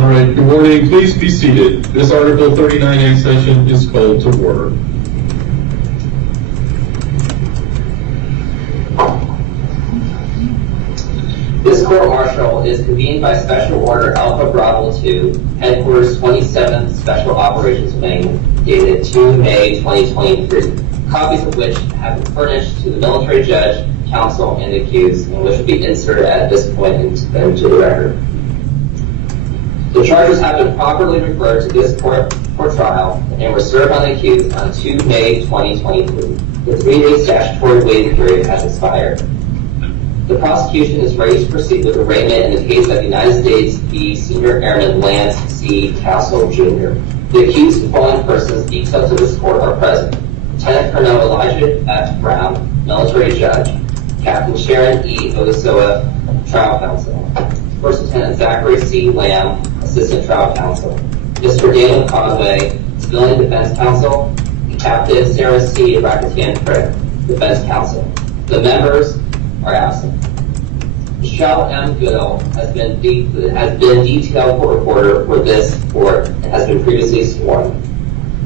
All right, good morning. Please be seated. This Article 39A session is called to order. This court-martial is convened by Special Order Alpha Bravo 2, Headquarters 27th Special Operations Wing, dated 2 May 2023, copies of which have been furnished to the military judge, counsel, and accused, and which will be inserted at this point into the record. The charges have been properly referred to this court for trial and were served on the accused on 2 May 2023. The 3-day statutory waiting period has expired. The prosecution is ready to proceed with arraignment in the case of United States v. Senior Airman Lance C. Castle, Jr. The accused and following persons detailed to this court are present: Lieutenant Colonel Elijah F. Brown, military judge; Captain Sharon E. Odasoa, trial counsel; First Lieutenant Zachary C. Lamb, assistant trial counsel; Mr. Daniel Conway, civilian defense counsel; and Captain Sarah C. Rakatan-Frick, defense counsel. The members are absent. Michelle M. Goodall has been detailed court reporter for this court and has been previously sworn.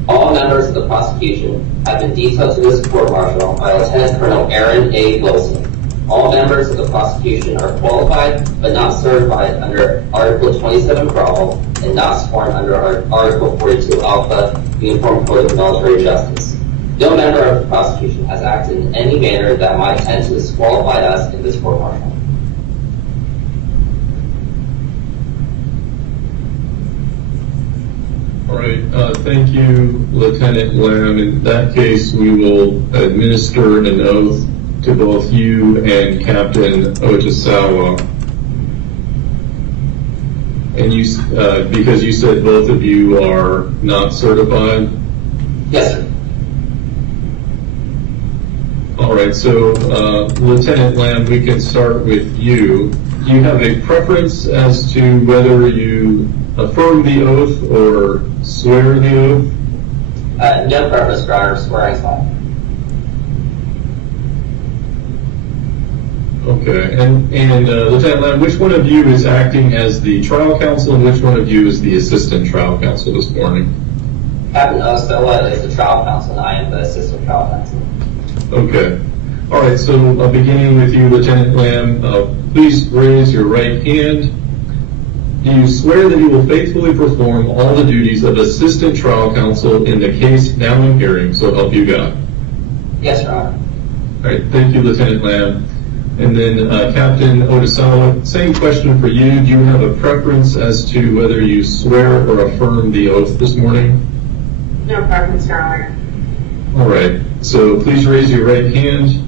All members of the prosecution have been detailed to this court-martial by Lieutenant Colonel Aaron A. Wilson. All members of the prosecution are qualified but not certified under Article 27 Bravo and not sworn under Article 42 Alpha Uniform Code of Military Justice. No member of the prosecution has acted in any manner that might tend to disqualify us in this court-martial. All right, thank you, Lieutenant Lamb. In that case, we will administer an oath to both you and Captain Otasawa. And you, because you said both of you are not certified? Yes, sir. All right, so Lieutenant Lamb, we can start with you. Do you have a preference as to whether you affirm the oath or swear the oath? No preference, Your Honor. Swearing is fine. Okay, and Lieutenant Lamb, which one of you is acting as the trial counsel and which one of you is the assistant trial counsel this morning? Captain Odasoa is the trial counsel and I am the assistant trial counsel. Okay. All right, so beginning with you, Lieutenant Lamb, please raise your right hand. Do you swear that you will faithfully perform all the duties of assistant trial counsel in the case now in hearing, so help you God? Yes, Your Honor. All right, thank you, Lieutenant Lamb. And then Captain Odasawa, same question for you. Do you have a preference as to whether you swear or affirm the oath this morning? No preference, Your Honor. All right, so please raise your right hand.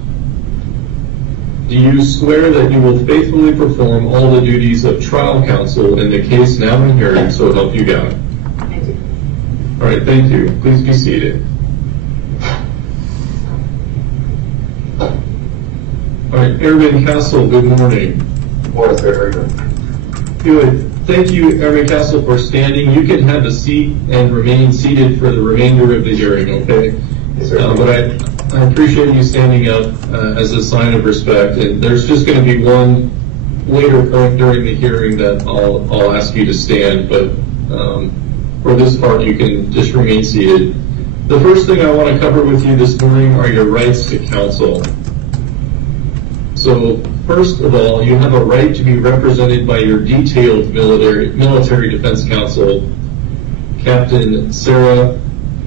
Do you swear that you will faithfully perform all the duties of trial counsel in the case now in hearing, so help you God? I do. All right, thank you. Please be seated. All right, Airman Castle, good morning. Good morning, sir. Good. Thank you, Airman Castle, for standing. You can have a seat and remain seated for the remainder of the hearing, okay? Yes, sir. But I appreciate you standing up as a sign of respect. And there's just going to be one later point during the hearing that I'll ask you to stand. But for this part, you can just remain seated. The first thing I want to cover with you this morning are your rights to counsel. So first of all, you have a right to be represented by your detailed military defense counsel, Captain Sarah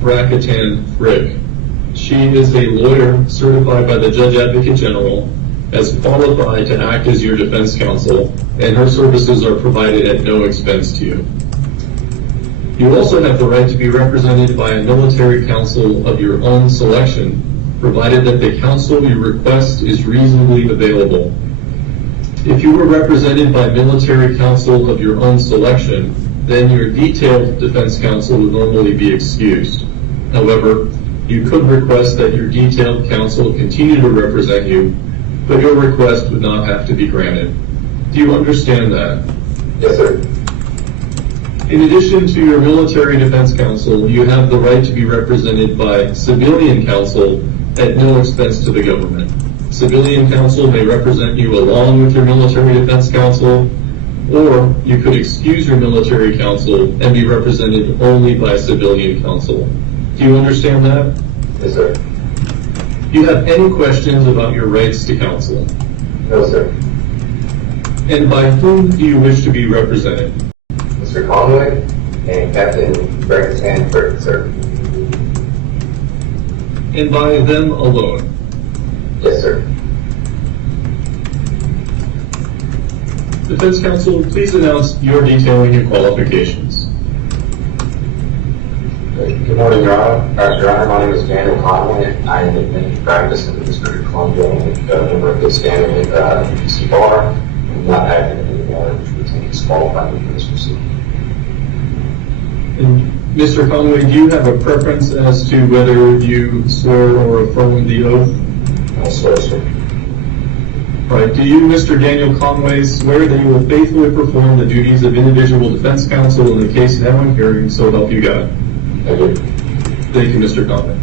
Rakatan-Frick. She is a lawyer certified by the Judge Advocate General as qualified to act as your defense counsel, and her services are provided at no expense to you. You also have the right to be represented by a military counsel of your own selection, provided that the counsel you request is reasonably available. If you were represented by military counsel of your own selection, then your detailed defense counsel would normally be excused. However, you could request that your detailed counsel continue to represent you, but your request would not have to be granted. Do you understand that? Yes, sir. In addition to your military defense counsel, you have the right to be represented by civilian counsel at no expense to the government. Civilian counsel may represent you along with your military defense counsel, or you could excuse your military counsel and be represented only by civilian counsel. Do you understand that? Yes, sir. Do you have any questions about your rights to counsel? No, sir. And by whom do you wish to be represented? Mr. Conway and Captain Vazquez, sir. And by them alone? Yes, sir. Defense counsel, please announce your detailing and qualifications. Good morning, Your Honor. My name is Daniel Conway. I am admitted to practice in the District of Columbia and a member of the standing UC Bar. I'm not acting in the matter which would take disqualify me for this proceeding. And Mr. Conway, do you have a preference as to whether you swear or affirm the oath? I swear, sir. Right. Do you, Mr. Daniel Conway, swear that you will faithfully perform the duties of individual defense counsel in the case now in hearing, so help you God? I do. Thank you, Mr. Conway.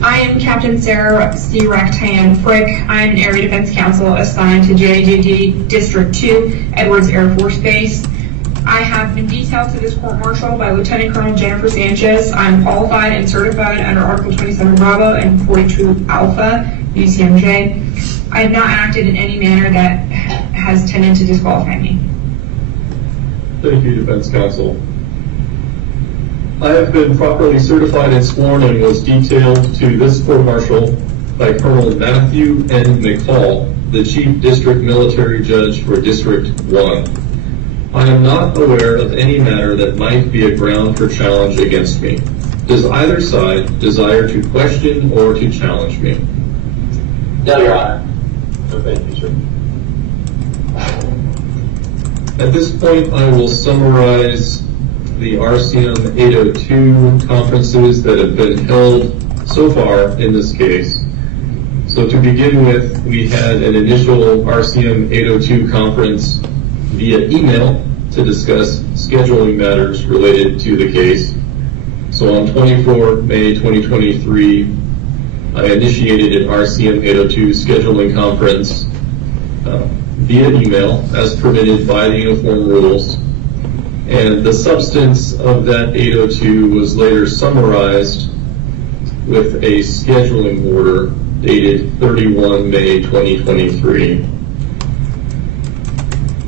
I am Captain Sarah C. Ractan Frick. I am an Area Defense Counsel assigned to JJD District 2, Edwards Air Force Base. I have been detailed to this court-martial by Lieutenant Colonel Jennifer Sanchez. I am qualified and certified under Article 27 Bravo and 42 Alpha, UCMJ. I have not acted in any manner that has tended to disqualify me. Thank you, Defense Counsel. I have been properly certified and sworn and was detailed to this court-martial by Colonel Matthew N. McCall, the Chief District Military Judge for District 1. I am not aware of any matter that might be a ground for challenge against me. Does either side desire to question or to challenge me? No, Your Honor. No, thank you, sir. At this point, I will summarize the RCM 802 conferences that have been held so far in this case. So to begin with, we had an initial RCM 802 conference via email to discuss scheduling matters related to the case. So on 24 May 2023, I initiated an RCM 802 scheduling conference via email as permitted by the uniform rules. And the substance of that 802 was later summarized with a scheduling order dated 31 May 2023.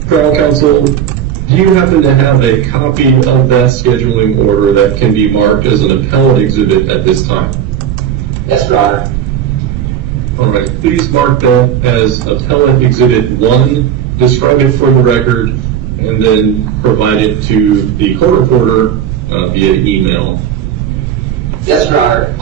Trial counsel, do you happen to have a copy of that scheduling order that can be marked as an appellate exhibit at this time? Yes, Your Honor. All right, please mark that as appellate exhibit 1, describe it for the record, and then provide it to the court reporter via email. Yes, Your Honor.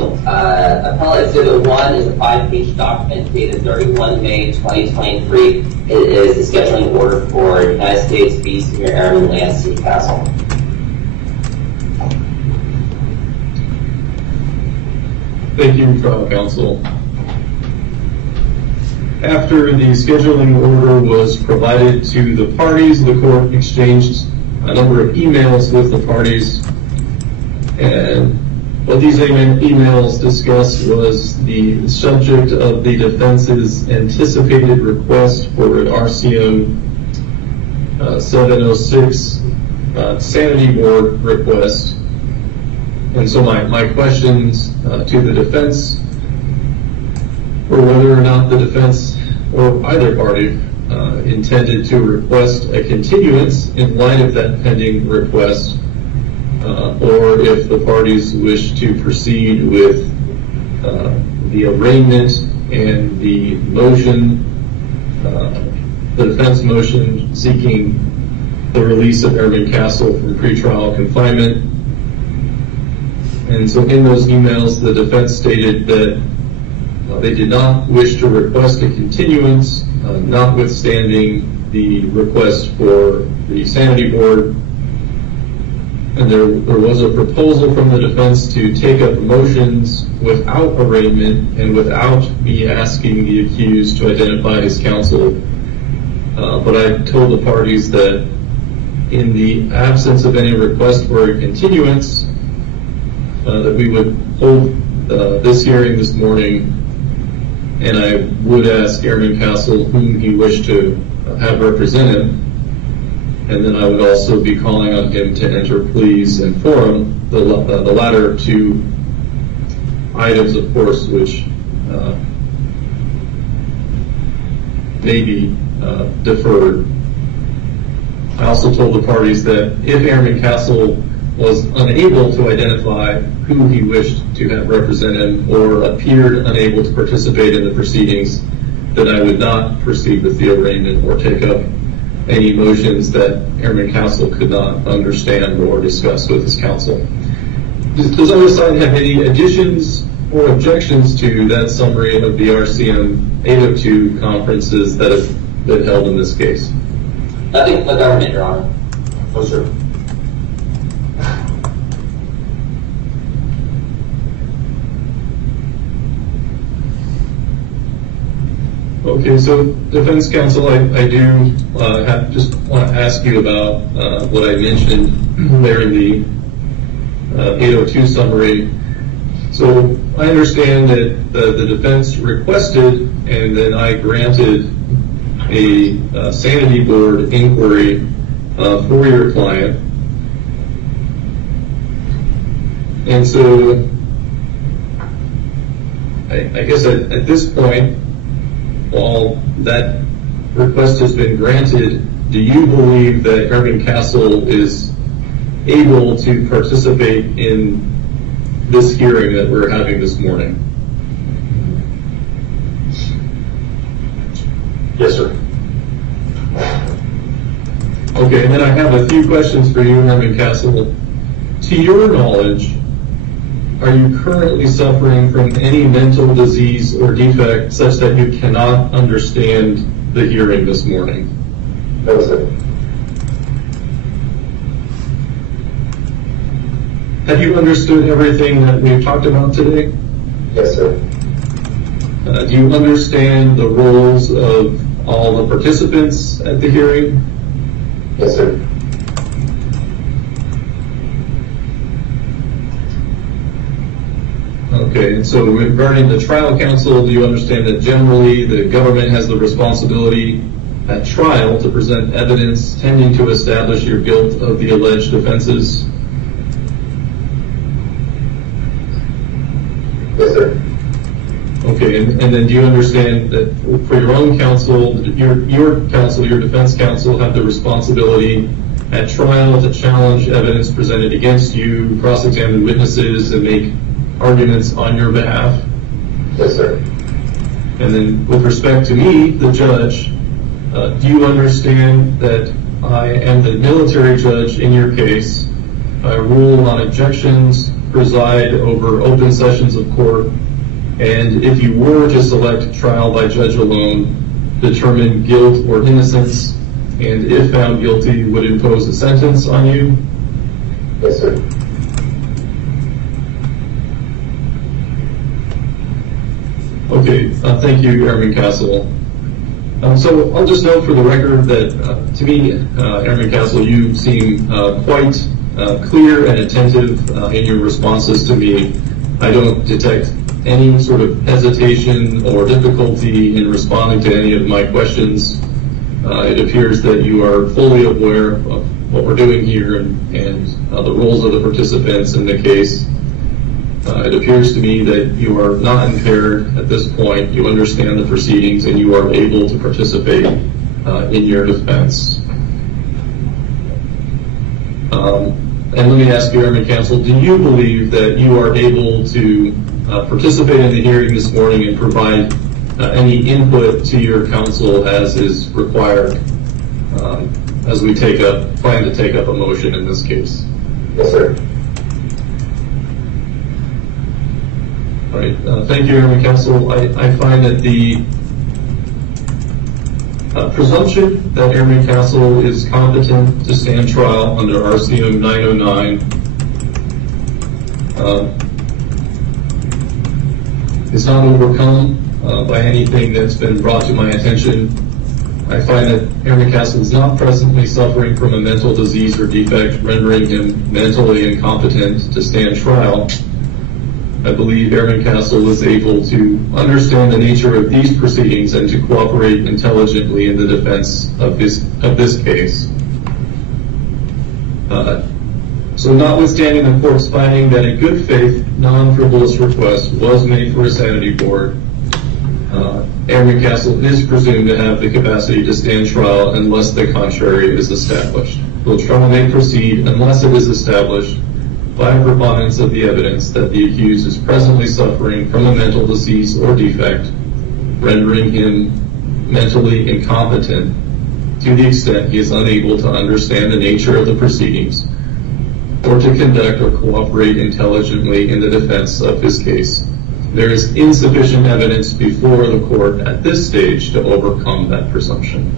Appellate Exhibit 1 is a 5-page document dated 31 May 2023. It is the scheduling order for United States v. Senior Airman Lance C. Castle. Thank you, trial counsel. After the scheduling order was provided to the parties, the court exchanged a number of emails with the parties, and what these emails discussed was the subject of the defense's anticipated request for an RCM 706 sanity board request. And so my questions to the defense were whether or not the defense or either party intended to request a continuance in light of that pending request, or if the parties wish to proceed with the arraignment and the motion, the defense motion seeking the release of Airman Castle from pretrial confinement. And so in those emails, the defense stated that they did not wish to request a continuance, notwithstanding the request for the sanity board. And there was a proposal from the defense to take up motions without arraignment and without me asking the accused to identify his counsel. But I told the parties that in the absence of any request for a continuance, that we would hold this hearing this morning, and I would ask Airman Castle whom he wished to have represent him. And then I would also be calling on him to enter pleas and forum, the latter two items, of course, which may be deferred. I also told the parties that if Airman Castle was unable to identify who he wished to have represent him or appeared unable to participate in the proceedings, that I would not proceed with the arraignment or take up any motions that Airman Castle could not understand or discuss with his counsel. Does either side have any additions or objections to that summary of the RCM 802 conferences that have been held in this case? Nothing from the government, Your Honor. No, sir. Okay, so defense counsel, I do just want to ask you about what I mentioned there in the 802 summary. So I understand that the defense requested and then I granted a sanity board inquiry for your client. And so I guess at this point, while that request has been granted, do you believe that Airman Castle is able to participate in this hearing that we're having this morning? Yes, sir. Okay, and then I have a few questions for you, Airman Castle. To your knowledge, are you currently suffering from any mental disease or defect such that you cannot understand the hearing this morning? No, sir. Have you understood everything that we've talked about today? Yes, sir. Do you understand the roles of all the participants at the hearing? Yes, sir. Okay, and so regarding the trial counsel, do you understand that generally the government has the responsibility at trial to present evidence tending to establish your guilt of the alleged offenses? Yes, sir. Okay, and then do you understand that for your own counsel, your counsel, your defense counsel, have the responsibility at trial to challenge evidence presented against you, cross-examine witnesses, and make arguments on your behalf? Yes, sir. And then with respect to me, the judge, do you understand that I am the military judge in your case? I rule on objections, preside over open sessions of court, and if you were to select trial by judge alone, determine guilt or innocence, and if found guilty, would impose a sentence on you? Yes, sir. Okay, thank you, Airman Castle. So I'll just note for the record that to me, Airman Castle, you seem quite clear and attentive in your responses to me. I don't detect any sort of hesitation or difficulty in responding to any of my questions. It appears that you are fully aware of what we're doing here and the roles of the participants in the case. It appears to me that you are not impaired at this point. You understand the proceedings and you are able to participate in your defense. And let me ask you, Airman Counsel, do you believe that you are able to participate in the hearing this morning and provide any input to your counsel as is required as we plan to take up a motion in this case? Yes, sir. All right, thank you, Airman Counsel. I find that the presumption that Airman Castle is competent to stand trial under RCM 909 is not overcome by anything that's been brought to my attention. I find that Airman Castle is not presently suffering from a mental disease or defect rendering him mentally incompetent to stand trial. I believe Airman Castle was able to understand the nature of these proceedings and to cooperate intelligently in the defense of this case. So notwithstanding the court's finding that a good faith, non-frivolous request was made for a sanity board, Airman Castle is presumed to have the capacity to stand trial unless the contrary is established. The trial may proceed unless it is established by a preponderance of the evidence that the accused is presently suffering from a mental disease or defect, rendering him mentally incompetent to the extent he is unable to understand the nature of the proceedings or to conduct or cooperate intelligently in the defense of his case. There is insufficient evidence before the court at this stage to overcome that presumption.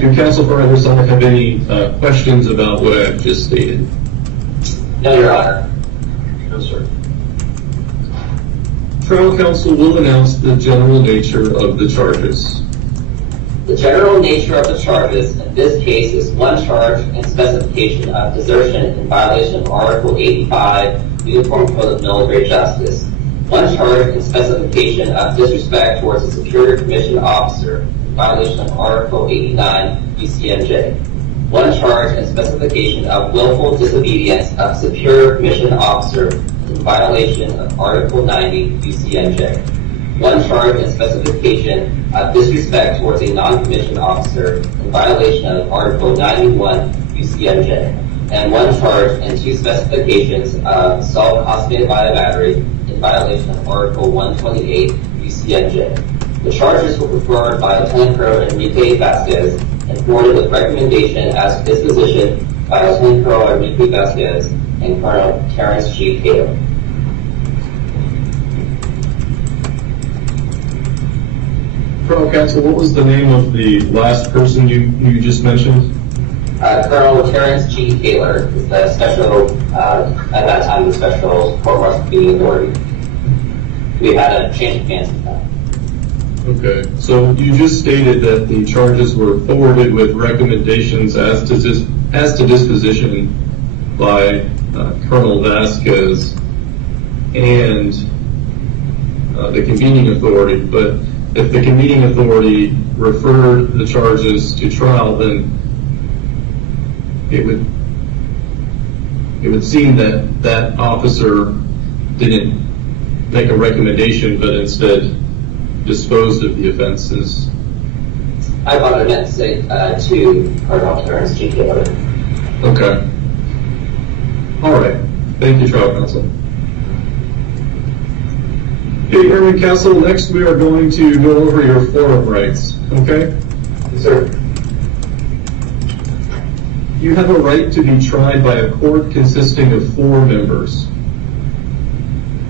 Do counsel for either side have any questions about what I've just stated? No, Your Honor. No, sir. Trial counsel will announce the general nature of the charges. The general nature of the charges in this case is one charge and specification of desertion in violation of Article 85, Uniform Code of Military Justice. One charge and specification of disrespect towards a Superior Commissioned Officer in violation of Article 89, UCMJ. One charge and specification of willful disobedience of Superior Commissioned Officer in violation of Article 90, UCMJ. One charge and specification of disrespect towards a non-commissioned officer in violation of Article 91 UCMJ, and one charge and two specifications of assault consummated by a battery in violation of Article 128 UCMJ. The charges were preferred by Lieutenant Col Enrique Vazquez and forwarded with recommendation as to disposition by Lieutenant Col Enrique Vazquez and Colonel Terrence G. Taylor. Trial counsel, what was the name of the last person you just mentioned? Colonel Terrence G. Taylor is the special, at that time, the special court-martial convening authority. We had a change of hands with that. Okay, so you just stated that the charges were forwarded with recommendations as to disposition by Colonel Vazquez and the convening authority, but if the convening authority referred the charges to trial, then it would seem that that officer didn't make a recommendation, but instead disposed of the offenses. I thought it meant to say to Colonel Terrence G. Taylor. Okay. All right. Thank you, trial counsel. Okay, Airman Castle, next we are going to go over your forum rights, okay? Yes, sir. You have a right to be tried by a court consisting of 4 members.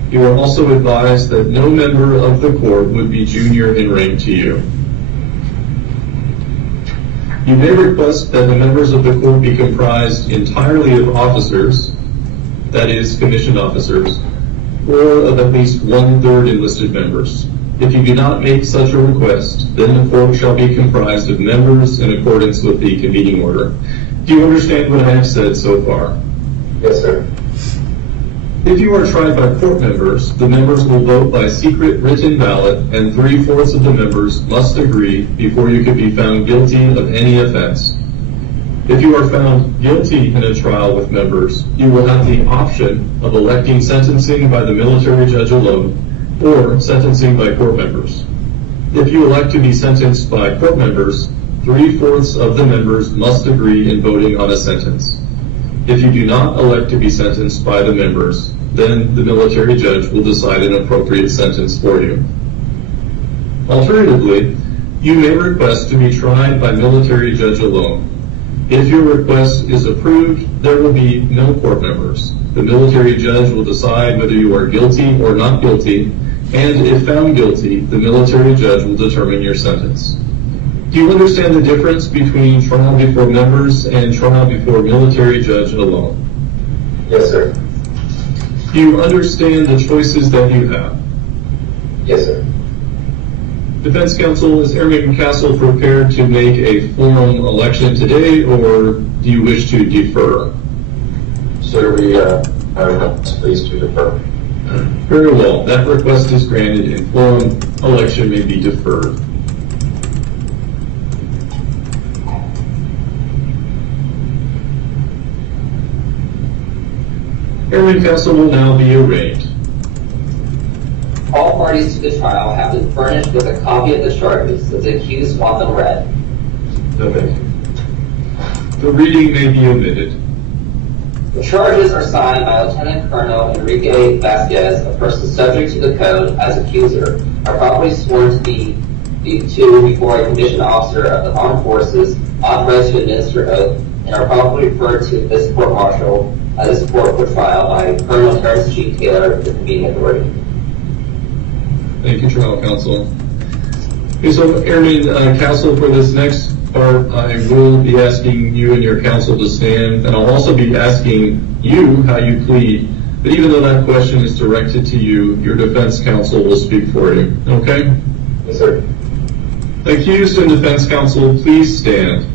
You are also advised that no member of the court would be junior in rank to you. You may request that the members of the court be comprised entirely of officers, that is, commissioned officers, or of at least 1/3 enlisted members. If you do not make such a request, then the court shall be comprised of members in accordance with the convening order. Do you understand what I have said so far? Yes, sir. If you are tried by court members, the members will vote by secret written ballot, and 3/4 of the members must agree before you can be found guilty of any offense. If you are found guilty in a trial with members, you will have the option of electing sentencing by the military judge alone or sentencing by court members. If you elect to be sentenced by court members, 3/4 of the members must agree in voting on a sentence. If you do not elect to be sentenced by the members, then the military judge will decide an appropriate sentence for you. Alternatively, you may request to be tried by military judge alone. If your request is approved, there will be no court members. The military judge will decide whether you are guilty or not guilty, and if found guilty, the military judge will determine your sentence. Do you understand the difference between trial before members and trial before military judge alone? Yes, sir. Do you understand the choices that you have? Yes, sir. Defense counsel, is Airman Castle prepared to make a forum election today, or do you wish to defer? Sir, we are pleased to defer. Very well. That request is granted and forum election may be deferred. Airman Castle will now be arraigned. All parties to the trial have been furnished with a copy of the charges that the accused want them read. No, thank you. The reading may be omitted. The charges are signed by Lieutenant Colonel Enrique Vazquez, a person subject to the code as accuser, are properly sworn to be before a commissioned officer of the armed forces authorized to administer oath, and are properly referred to this court-martial this court for trial by Colonel Terrence G. Taylor, the convening authority. Thank you, trial counsel. Okay, so Airman Castle, for this next part, I will be asking you and your counsel to stand, and I'll also be asking you how you plead. But even though that question is directed to you, your defense counsel will speak for you. Okay? Yes, sir. Accused and defense counsel, please stand.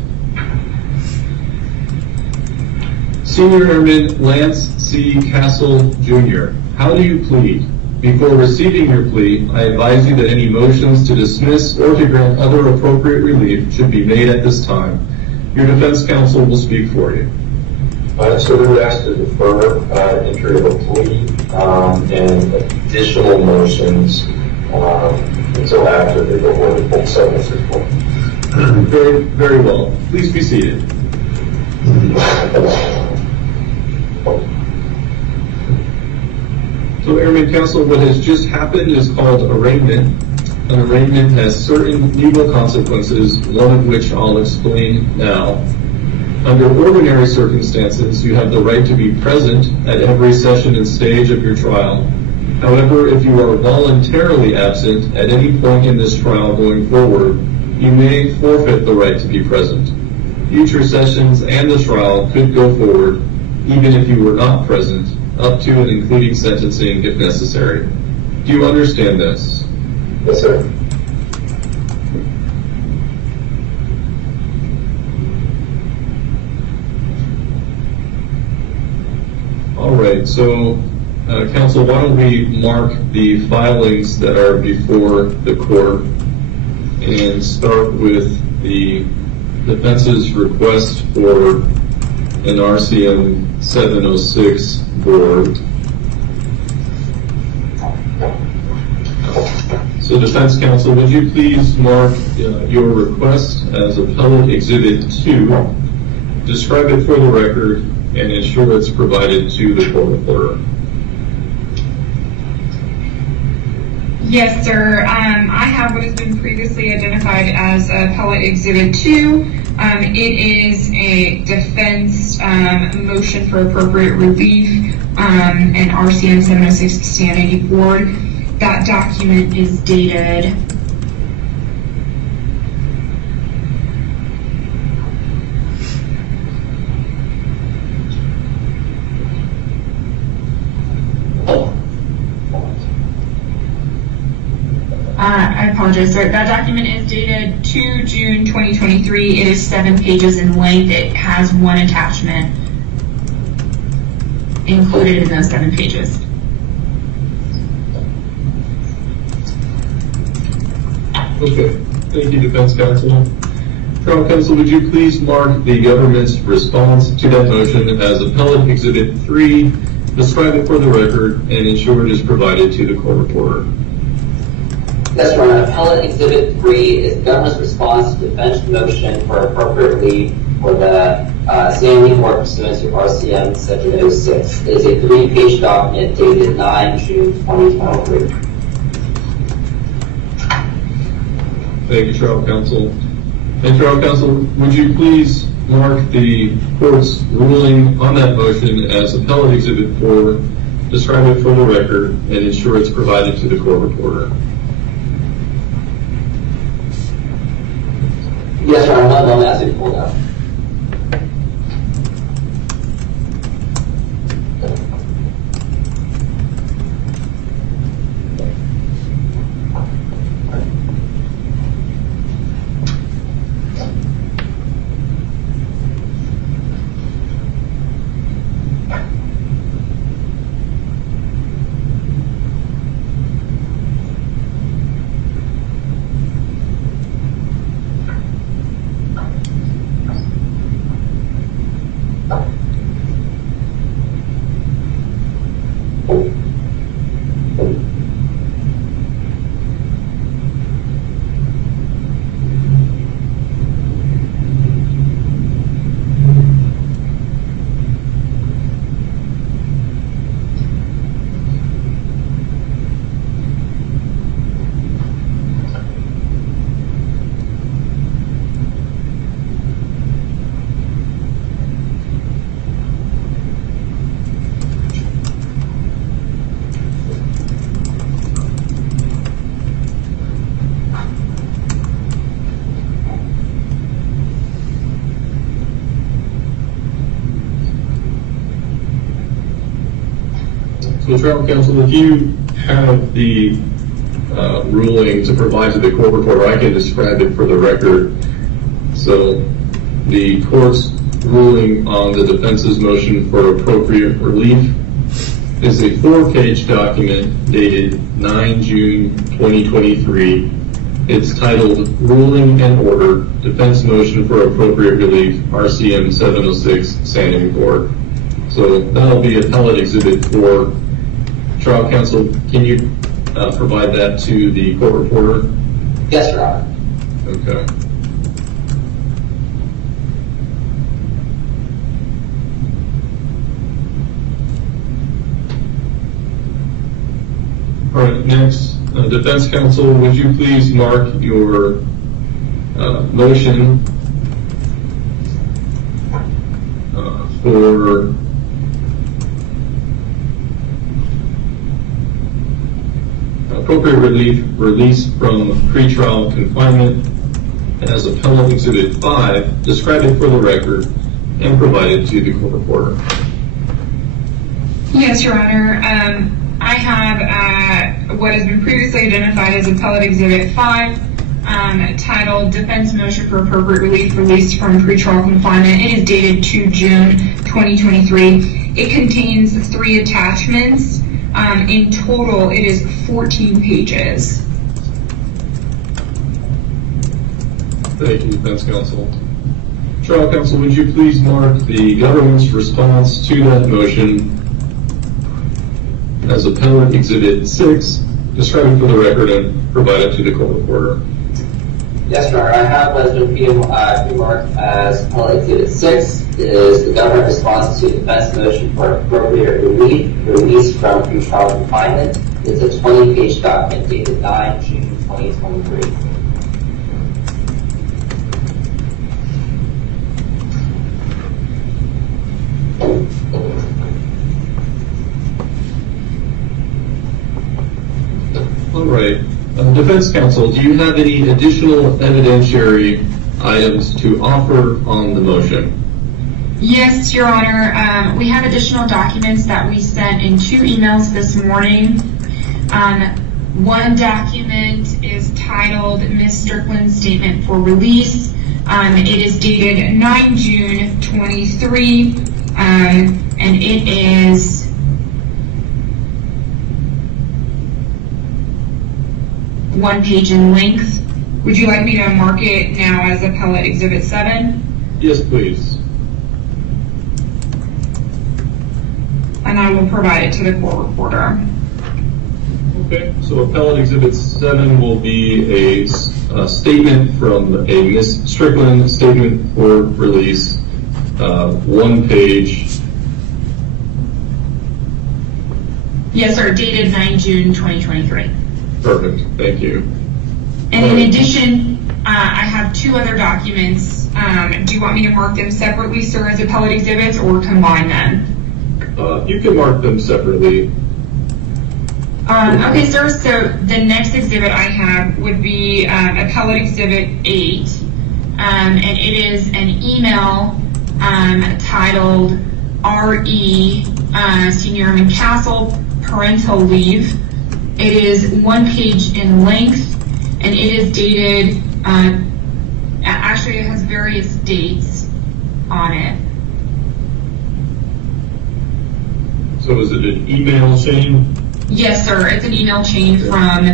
Senior Airman Lance C. Castle, Jr., how do you plead? Before receiving your plea, I advise you that any motions to dismiss or to grant other appropriate relief should be made at this time. Your defense counsel will speak for you. So we would ask to defer entry of a plea and additional motions until after the awarded full settlement report. Very, very well. Please be seated. So, Airman Counsel, what has just happened is called arraignment. An arraignment has certain legal consequences, one of which I'll explain now. Under ordinary circumstances, you have the right to be present at every session and stage of your trial. However, if you are voluntarily absent at any point in this trial going forward, you may forfeit the right to be present. Future sessions and the trial could go forward even if you were not present, up to and including sentencing if necessary. Do you understand this? Yes, sir. All right, so counsel, why don't we mark the filings that are before the court and start with the defense's request for an RCM 706 board. So defense counsel, would you please mark your request as appellate exhibit 2, describe it for the record, and ensure it's provided to the court reporter. Yes, sir. I have what has been previously identified as appellate exhibit 2. It is a defense motion for appropriate relief, an RCM 706 standing board. That document is dated I apologize, sir. That document is dated 2 June 2023. It is 7 pages in length. It has one attachment included in those 7 pages. Okay, thank you, defense counsel. Trial counsel, would you please mark the government's response to that motion as appellate exhibit 3, describe it for the record, and ensure it is provided to the court reporter. Yes, Your Honor. Appellate Exhibit 3 is the government's response to defense motion for appropriate relief for the standing board pursuant to RCM 706. It is a 3-page document dated 9 June 2023. Thank you, trial counsel. And trial counsel, would you please mark the court's ruling on that motion as appellate exhibit 4, describe it for the record, and ensure it's provided to the court reporter. Yes, Your Honor. One moment as we pull up. So, trial counsel, if you have the ruling to provide to the court reporter, I can describe it for the record. So, the court's ruling on the defense's motion for appropriate relief is a 4-page document dated 9 June 2023. It's titled Ruling and Order, Defense Motion for Appropriate Relief, RCM 706, Sanding Court. So that'll be appellate exhibit 4. Trial counsel, can you provide that to the court reporter? Yes, Your Honor. Okay. All right, next, defense counsel, would you please mark your motion for appropriate release from pretrial confinement as appellate exhibit 5, describe it for the record, and provide it to the court reporter. Yes, Your Honor. I have what has been previously identified as appellate exhibit 5, titled Defense Motion for Appropriate Relief Released from Pretrial Confinement. It is dated 2 June 2023. It contains 3 attachments. In total, it is 14 pages. Thank you, defense counsel. Trial counsel, would you please mark the government's response to that motion as appellate exhibit 6, describe it for the record, and provide it to the court reporter. Yes, Your Honor. I have what has been remarked as appellate exhibit 6. It is the government response to defense motion for appropriate relief released from pretrial confinement. It's a 20-page document dated 9 June 2023. All right. Defense counsel, do you have any additional evidentiary items to offer on the motion? Yes, Your Honor. We have additional documents that we sent in 2 emails this morning. One document is titled Ms. Strickland's Statement for Release. It is dated 9 June 23, and it is one page in length. Would you like me to mark it now as appellate exhibit 7? Yes, please. And I will provide it to the court reporter. Okay, so appellate exhibit 7 will be a statement from a Ms. Strickland, statement for release, 1 page. Yes, sir, dated 9 June 2023. Perfect, thank you. And in addition, I have 2 other documents. Do you want me to mark them separately, sir, as appellate exhibits, or combine them? You can mark them separately. Okay, sir, so the next exhibit I have would be appellate exhibit 8, and it is an email titled R.E. Senior Airman Castle Parental Leave. It is 1 page in length, and it is dated, actually it has various dates on it. So is it an email chain? Yes, sir. It's an email chain from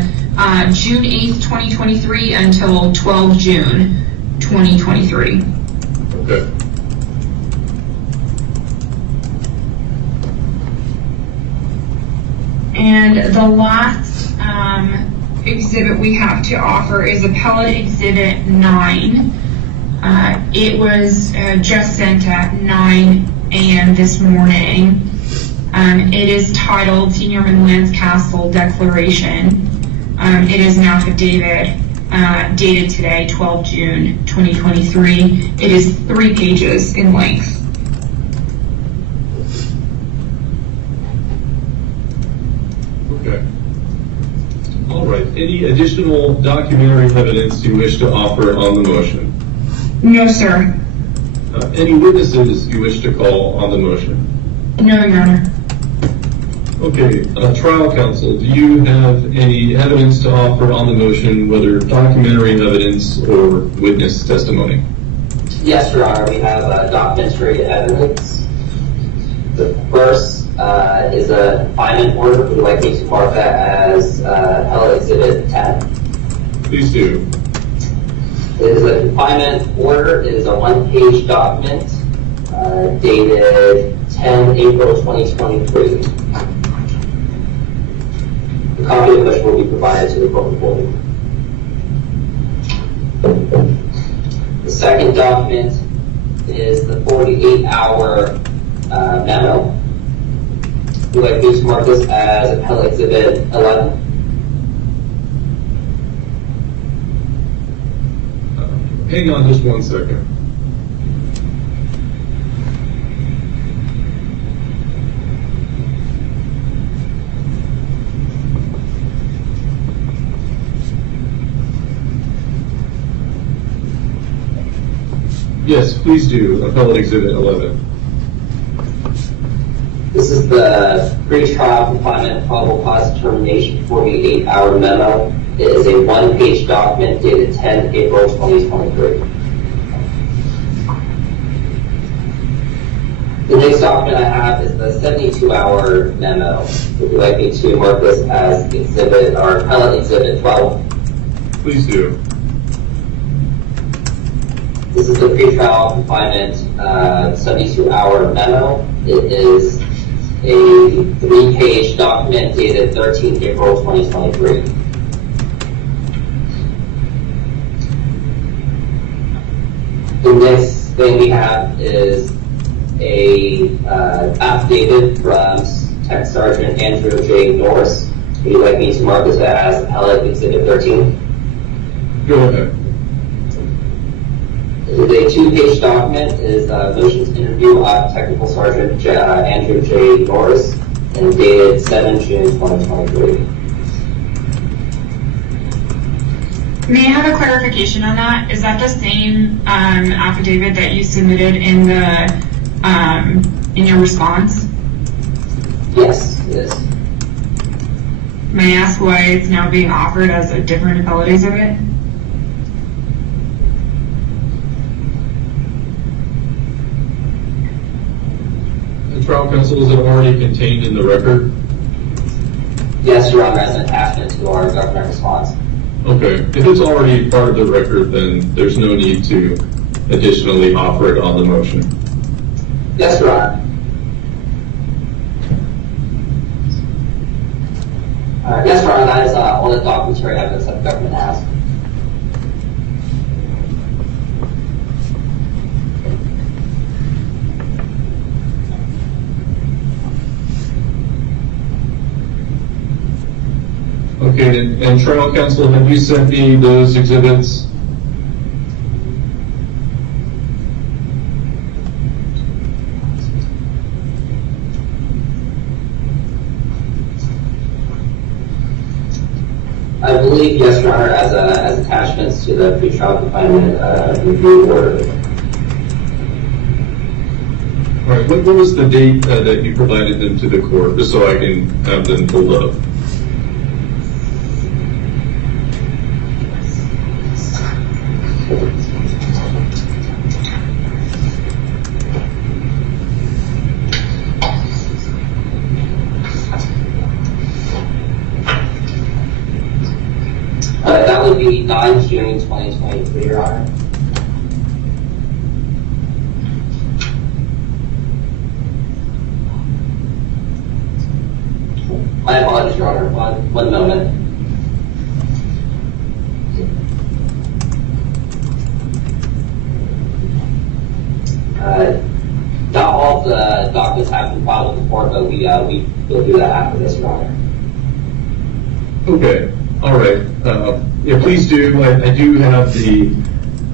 June 8th, 2023 until 12 June 2023. Okay. And the last exhibit we have to offer is appellate exhibit 9. It was just sent at 9 a.m. this morning. It is titled Senior Airman Lance Castle Declaration. It is an affidavit dated today, 12 June 2023. It is 3 pages in length. Okay. All right. Any additional documentary evidence you wish to offer on the motion? No, sir. Any witnesses you wish to call on the motion? No, Your Honor. Okay, trial counsel, do you have any evidence to offer on the motion, whether documentary evidence or witness testimony? Yes, Your Honor, we have documentary evidence. The first is a confinement order. Would you like me to mark that as Appellate Exhibit 10? Please do. It is a confinement order. It is a one-page document dated 10 April 2023. A copy of which will be provided to the court reporter. The second document is the 48-hour memo. Would you like me to mark this as Appellate Exhibit 11? Hang on just one second. Yes, please do. Appellate Exhibit 11. This is the pre-trial confinement probable cause determination 48-hour memo. It is a one-page document dated 10 April 2023. The next document I have is the 72-hour memo. Would you like me to mark this as exhibit or Appellate Exhibit 12? Please do. This is the pre-trial confinement 72-hour memo. It is a 3-page document dated 13 April 2023. The next thing we have is a affidavit from Tech Sergeant Andrew J. Norris. Would you like me to mark this as Appellate Exhibit 13? Go ahead. It is a 2-page document. It is a motions interview of Technical Sergeant Andrew J. Norris and dated 7 June 2023. May I have a clarification on that? Is that the same affidavit that you submitted in the in your response? Yes, it is. May I ask why it's now being offered as a different appellate exhibit? The trial counsel, is it already contained in the record? Yes, Your Honor, as an attachment to our government response. Okay. If it's already part of the record, then there's no need to additionally offer it on the motion. Yes, Your Honor. Yes, Your Honor, that is all the documentary evidence that the government has. Okay, and trial counsel, have you sent me those exhibits? I believe, yes, Your Honor, as attachments to the pretrial confinement review order. All right, what was the date that you provided them to the court, just so I can have them pulled up? That would be 9 June 2023, Your Honor. My apologies, Your Honor. One moment. Not all the documents have been filed with the court, but we will do that after this, Your Honor. Okay, all right. Yeah, please do. I do have the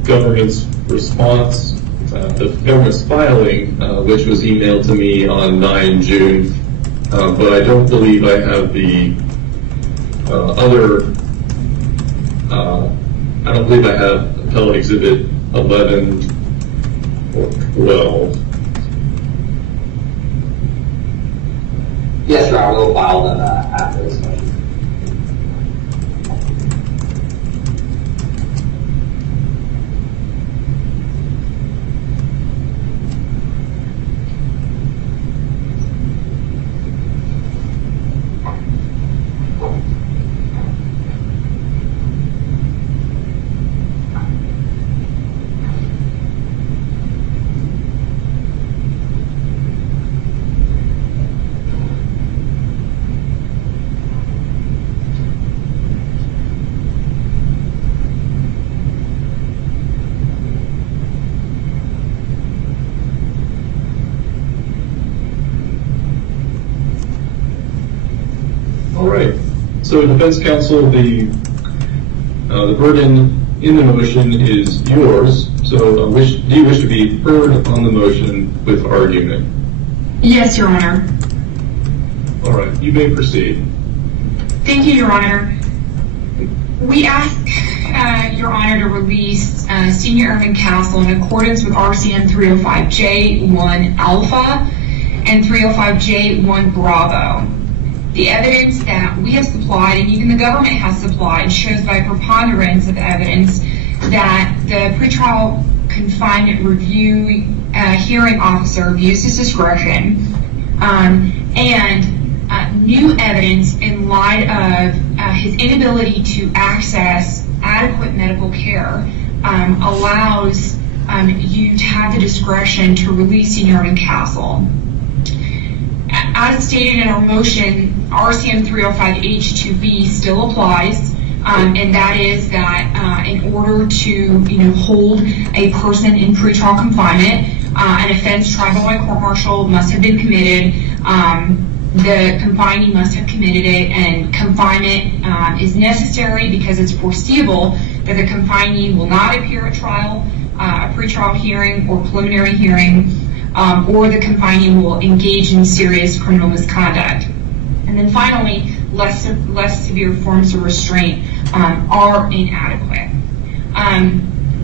government's response, the government's filing, which was emailed to me on 9 June, but I don't believe I have the other, I don't believe I have Appellate Exhibit 11 or 12. Yes, Your Honor, we'll file them after this motion. All right. So, defense counsel, the burden in the motion is yours. So, do you wish to be heard on the motion with argument? Yes, Your Honor. All right. You may proceed. Thank you, Your Honor. We ask Your Honor to release Senior Airman Castle in accordance with RCN 305J1 Alpha and 305J1 Bravo. The evidence that we have supplied, and even the government has supplied, shows by preponderance of evidence that the pretrial confinement review hearing officer abused his discretion, and new evidence in light of his inability to access adequate medical care allows you to have the discretion to release Senior Airman Castle. As stated in our motion, RCM 305H2B still applies, and that is that in order to hold a person in pretrial confinement, an offense tried by court-martial must have been committed. The confinee must have committed it, and confinement is necessary because it's foreseeable that the confinee will not appear at trial, a pretrial hearing or preliminary hearing, or the confinee will engage in serious criminal misconduct. And then finally, less severe forms of restraint are inadequate.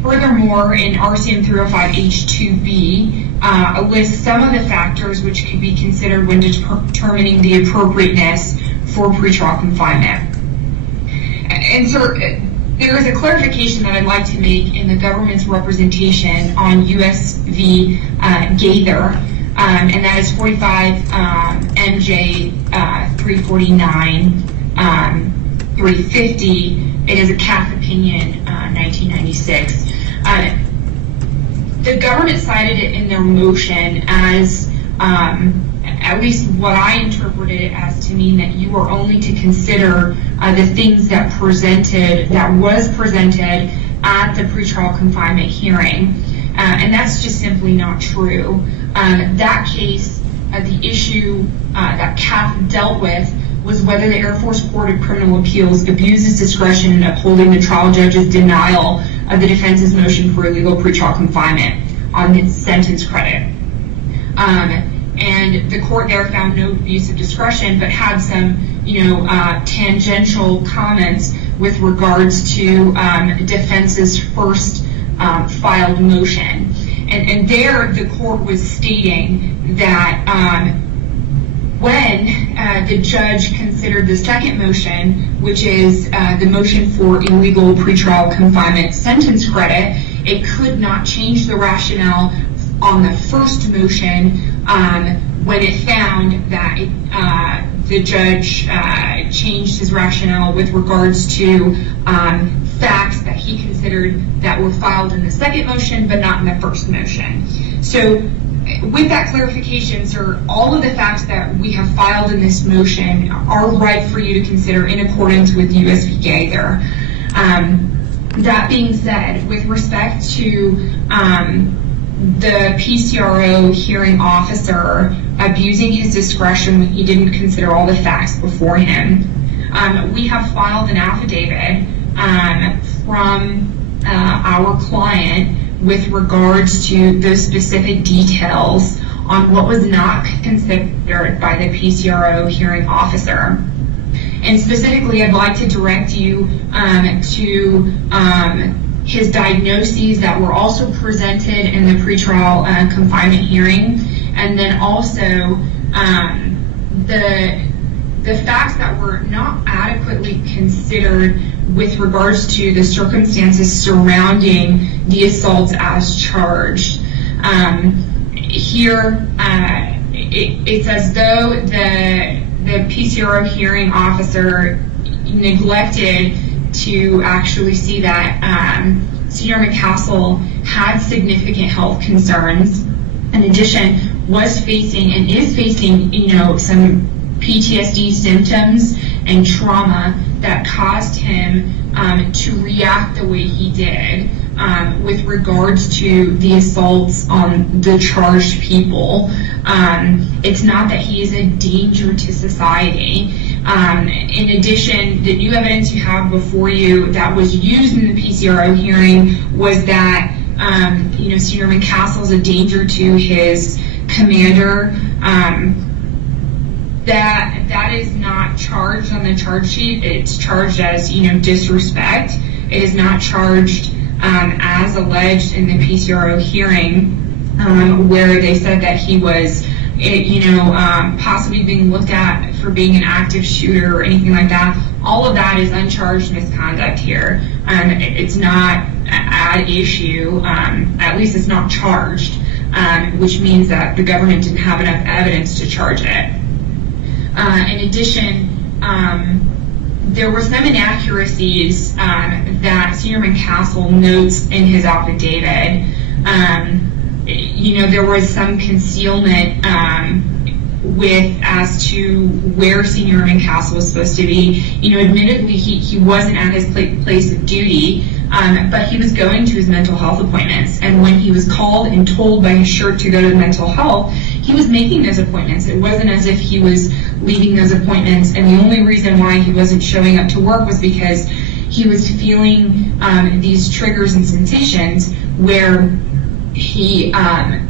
Furthermore, in RCM 305H2B, lists some of the factors which could be considered when determining the appropriateness for pretrial confinement. And so there is a clarification that I'd like to make in the government's representation on US v. Gaither, and that is 45 MJ 349 350. It is a CAF opinion, 1996. The government cited it in their motion as, at least what I interpreted it as, to mean that you are only to consider the things that was presented at the pretrial confinement hearing, and that's just simply not true. That case, the issue that CAF dealt with was whether the Air Force Court of Criminal Appeals abused its discretion in upholding the trial judge's denial of the defense's motion for illegal pretrial confinement on its sentence credit. And the court there found no abuse of discretion, but had some, tangential comments with regards to defense's first filed motion. And there, the court was stating that when the judge considered the second motion, which is the motion for illegal pretrial confinement sentence credit, it could not change the rationale on the first motion when it found that the judge changed his rationale with regards to facts that he considered that were filed in the second motion but not in the first motion. So with that clarification, sir, all of the facts that we have filed in this motion are right for you to consider in accordance with US v. Gaither. That being said, with respect to the PCRO hearing officer abusing his discretion when he didn't consider all the facts before him, we have filed an affidavit from our client with regards to the specific details on what was not considered by the PCRO hearing officer. And specifically, I'd like to direct you to his diagnoses that were also presented in the pretrial confinement hearing, and then also the facts that were not adequately considered with regards to the circumstances surrounding the assaults as charged. Here, it's as though the PCRO hearing officer neglected to actually see that Senior McCassell had significant health concerns. In addition, was facing and is facing, some PTSD symptoms and trauma that caused him to react the way he did with regards to the assaults on the charged people. It's not that he is a danger to society. In addition, the new evidence you have before you that was used in the PCRO hearing was that Senior McCassell is a danger to his commander. That is not charged on the charge sheet. It's charged as disrespect. It is not charged as alleged in the PCRO hearing, where they said that he was possibly being looked at for being an active shooter or anything like that. All of that is uncharged misconduct here. It's not at issue, at least it's not charged, which means that the government didn't have enough evidence to charge it. In addition, there were some inaccuracies that Senior McCassell notes in his affidavit. There was some concealment as to where Senior McCassell was supposed to be. Admittedly, he wasn't at his place of duty, but he was going to his mental health appointments. And when he was called and told by his shirt to go to mental health, he was making those appointments. It wasn't as if he was leaving those appointments, and the only reason why he wasn't showing up to work was because he was feeling these triggers and sensations where he found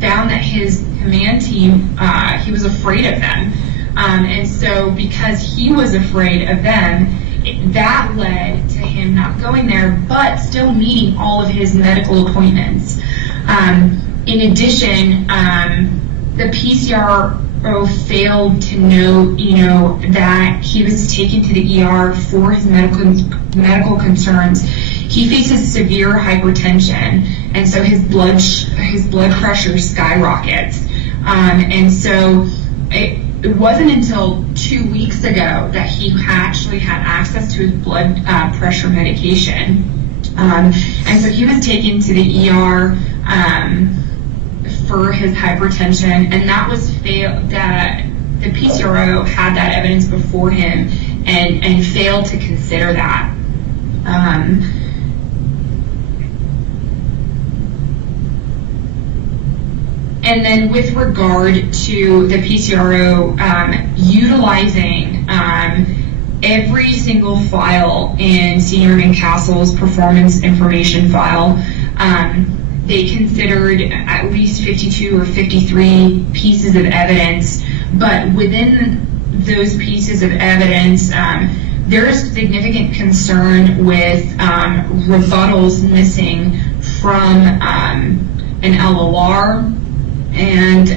that his command team, he was afraid of them. And so because he was afraid of them, that led to him not going there, but still meeting all of his medical appointments. In addition, the PCRO failed to note, that he was taken to the ER for his medical concerns. He faces severe hypertension, and so his blood pressure skyrockets. And so it wasn't until 2 weeks ago that he actually had access to his blood pressure medication. And so he was taken to the ER for his hypertension, and that was that the PCRO had that evidence before him and failed to consider that. And then with regard to the PCRO utilizing every single file in Senior McCassell's performance information file, they considered at least 52 or 53 pieces of evidence, but within those pieces of evidence, there is significant concern with rebuttals missing from an LOR, and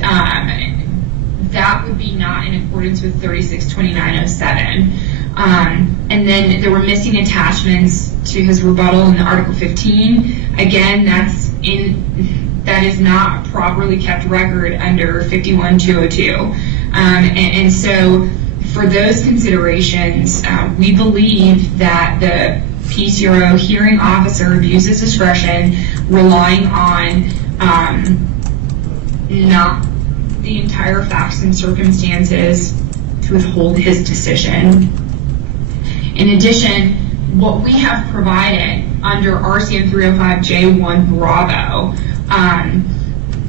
that would be not in accordance with 362907. And then there were missing attachments to his rebuttal in Article 15. Again, that is not a properly kept record under 51202. And so for those considerations, we believe that the PCRO hearing officer abuses discretion, relying on not the entire facts and circumstances to withhold his decision. In addition, what we have provided under RCM 305J1 Bravo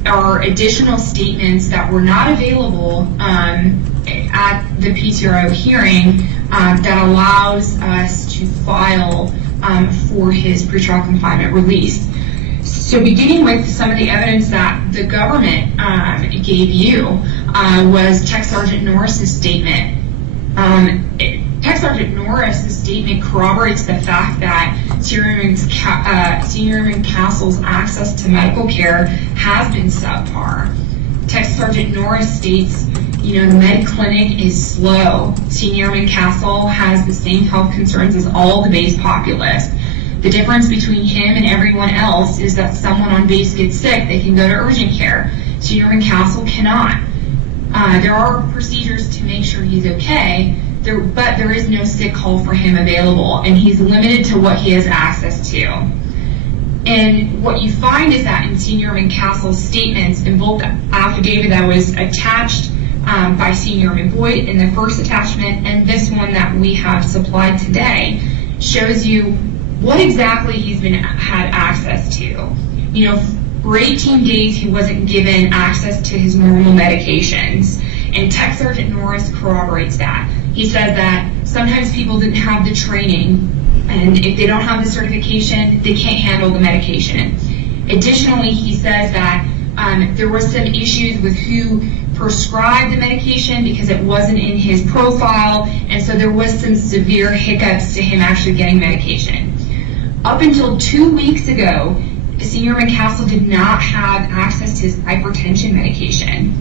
are additional statements that were not available at the PCRO hearing that allows us to file for his pretrial confinement release. So beginning with some of the evidence that the government gave you was Tech Sergeant Norris's statement. Tech Sergeant Norris's statement corroborates the fact that Senior McCassell's access to medical care has been subpar. Tech Sergeant Norris states The med clinic is slow. Senior Airman Castle has the same health concerns as all the base populace. The difference between him and everyone else is that someone on base gets sick, they can go to urgent care. Senior Airman Castle cannot. There are procedures to make sure he's okay, but there is no sick call for him available, and he's limited to what he has access to. And what you find is that in Senior Airman Castle's statements, in both the affidavit that was attached by Senior Airman Boyd in the first attachment and this one that we have supplied today, shows you what exactly he's had access to. For 18 days he wasn't given access to his normal medications, and Tech Sergeant Norris corroborates that. He says that sometimes people didn't have the training, and if they don't have the certification, they can't handle the medication. Additionally, he says that there were some issues with who prescribed the medication because it wasn't in his profile, and so there was some severe hiccups to him actually getting medication. Up until 2 weeks ago, Senior Airman Castle did not have access to his hypertension medication.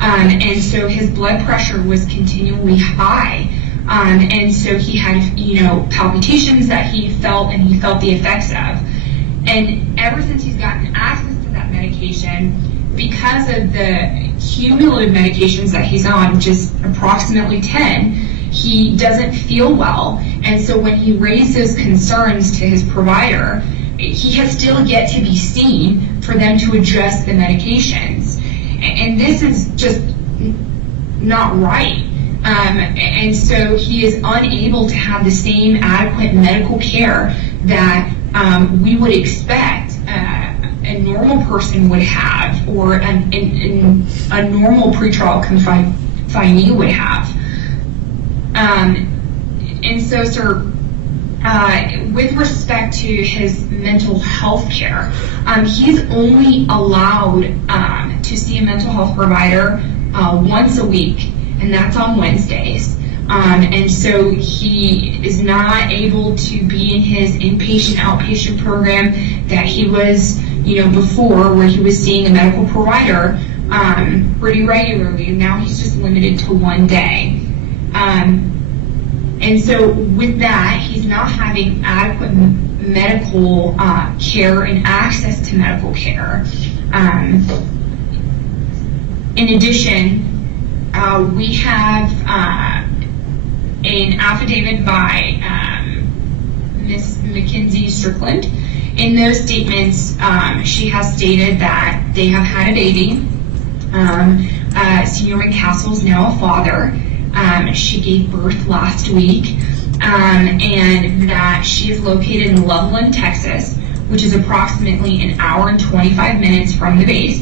And so his blood pressure was continually high. And so he had, palpitations that he felt, and he felt the effects of. And ever since he's gotten access to that medication, because of the cumulative medications that he's on, which is approximately 10, he doesn't feel well. And so when he raised those concerns to his provider, he has still yet to be seen for them to address the medications. And this is just not right. And so he is unable to have the same adequate medical care that we would expect a normal person would have, or a normal pretrial confinee would have. And so, sir, with respect to his mental health care, he's only allowed to see a mental health provider once a week, and that's on Wednesdays. And so he is not able to be in his inpatient-outpatient program that he was, before, where he was seeing a medical provider pretty regularly, and now he's just limited to one day. And so with that, he's not having adequate medical care and access to medical care. In addition, we have an affidavit by Ms. Mackenzie Strickland. In those statements, she has stated that they have had a baby. Senior Airman Castle is now a father. She gave birth last week, and that she is located in Loveland, Texas, which is approximately an hour and 25 minutes from the base.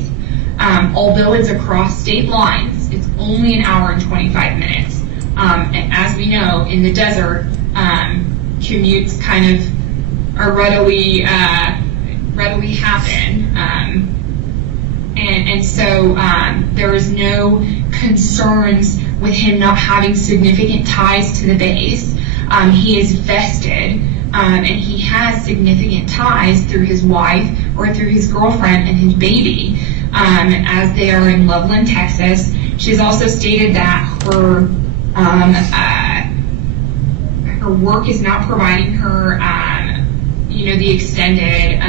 Although it's across state lines, it's only an hour and 25 minutes. And as we know, in the desert, commutes kind of are readily happen. And so there is no concerns with him not having significant ties to the base. He is vested, and he has significant ties through his wife or through his girlfriend and his baby, as they are in Loveland, Texas. She's also stated that her work is not providing her the extended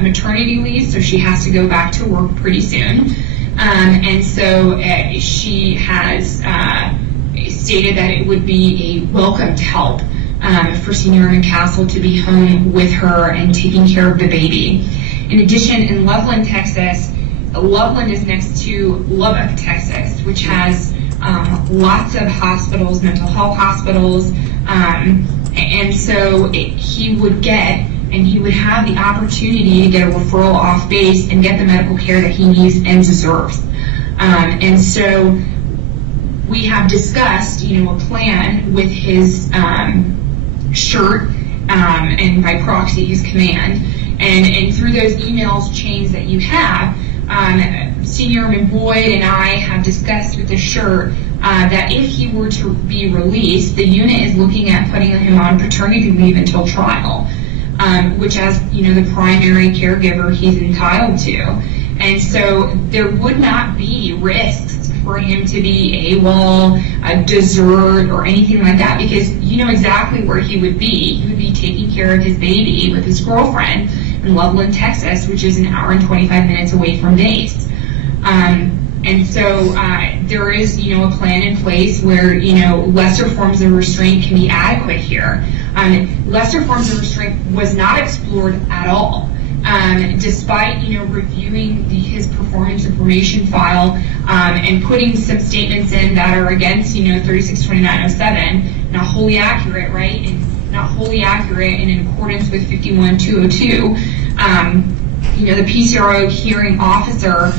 maternity leave, so she has to go back to work pretty soon. And so she has stated that it would be a welcomed help for Senior Airman Castle to be home with her and taking care of the baby. In addition, in Loveland, Texas, Loveland is next to Lubbock, Texas, which has lots of hospitals, mental health hospitals, and so he would have the opportunity to get a referral off base and get the medical care that he needs and deserves. And so we have discussed, a plan with his shirt and by proxy his command. And through those emails chains that you have, Senior Airman Boyd and I have discussed with the shirt that if he were to be released, the unit is looking at putting him on paternity leave until trial, which as the primary caregiver he's entitled to. And so there would not be risks for him to be AWOL, desert, or anything like that, because you know exactly where he would be. He would be taking care of his baby with his girlfriend in Loveland, Texas, which is an hour and 25 minutes away from base. And so there is, you know, a plan in place where, you know, lesser forms of restraint can be adequate here. Lesser forms of restraint was not explored at all. Despite, you know, reviewing his performance information file and putting some statements in that are against, you know, 362907, not wholly accurate, right? And not wholly accurate and in accordance with 51202. You know, the PCRO hearing officer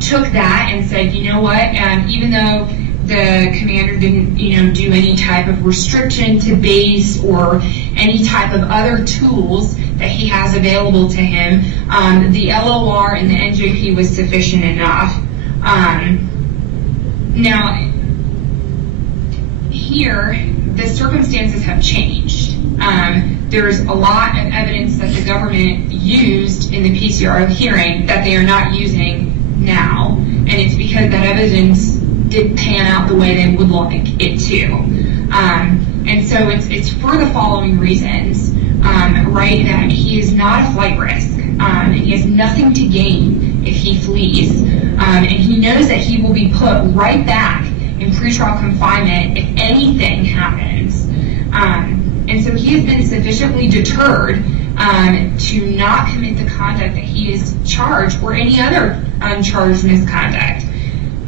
took that and said, you know what, even though the commander didn't, you know, do any type of restriction to base or any type of other tools that he has available to him, the LOR and the NJP was sufficient enough. Now, here, the circumstances have changed. There's a lot of evidence that the government used in the PCRO hearing that they are not using now, and it's because that evidence didn't pan out the way they would like it to. And so it's for the following reasons, right, that he is not a flight risk, and he has nothing to gain if he flees, and he knows that he will be put right back in pretrial confinement if anything happens. And so he has been sufficiently deterred to not commit the conduct that he is charged or any other uncharged misconduct.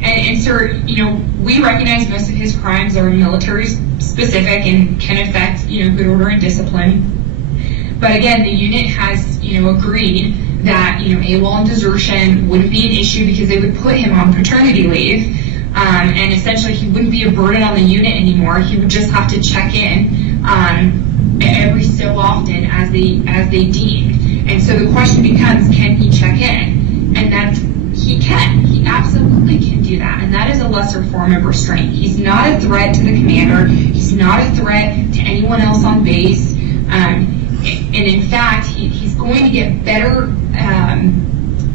And sir, you know, we recognize most of his crimes are military specific and can affect, you know, good order and discipline. But again, the unit has, you know, agreed that, you know, AWOL and desertion wouldn't be an issue because they would put him on paternity leave. And essentially he wouldn't be a burden on the unit anymore. He would just have to check in every so often as they deemed. And so the question becomes, can he check in? And that's, he can. He absolutely can do that. And that is a lesser form of restraint. He's not a threat to the commander. He's not a threat to anyone else on base. And in fact, he's going to get better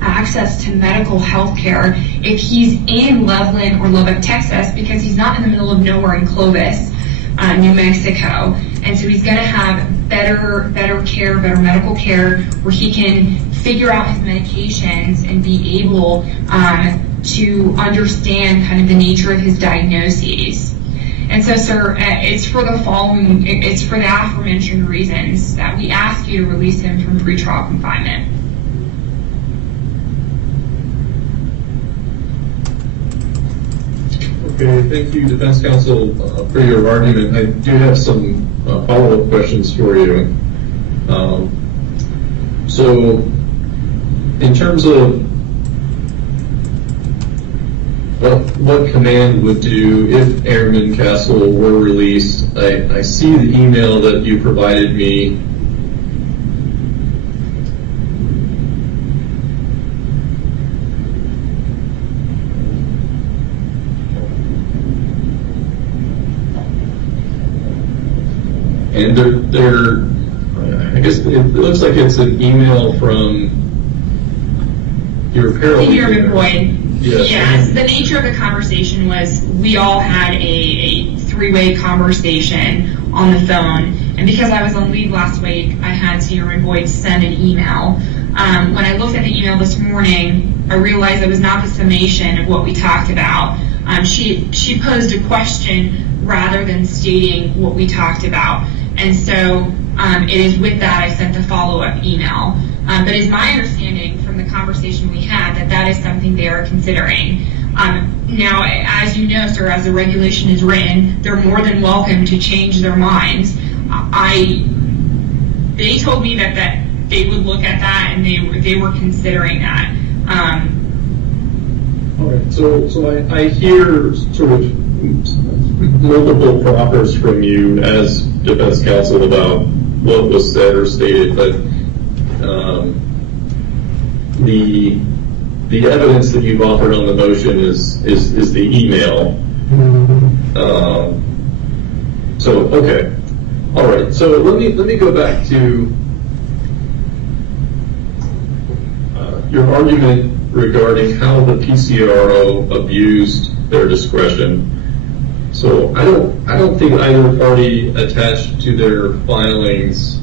access to medical health care if he's in Loveland or Lubbock, Texas, because he's not in the middle of nowhere in Clovis, New Mexico. And so he's going to have better care, better medical care, where he can figure out his medications and be able to understand kind of the nature of his diagnoses. And so, sir, it's for the aforementioned reasons that we ask you to release him from pretrial confinement. Okay, thank you, Defense Counsel, for your argument. I do have some follow-up questions for you. So, in terms of what command would do if Airman Castle were released, I see the email that you provided me. And I guess it looks like it's an email from your paralegal. Senior McBoyd. Yes. Yes. The nature of the conversation was we all had a three-way conversation on the phone, and because I was on leave last week, I had Senior McBoyd send an email. When I looked at the email this morning, I realized it was not the summation of what we talked about. She posed a question rather than stating what we talked about. And so it is with that I sent the follow-up email. But it's my understanding from the conversation we had that is something they are considering. Now, as you know, sir, as the regulation is written, they're more than welcome to change their minds. They told me that they would look at that and they were considering that. All right. So I hear sort of multiple proffers from you as defense counsel about what was said or stated, but the evidence that you've offered on the motion is the email. So okay, all right. So let me go back to your argument regarding how the PCRO abused their discretion. So I don't think either party attached to their filings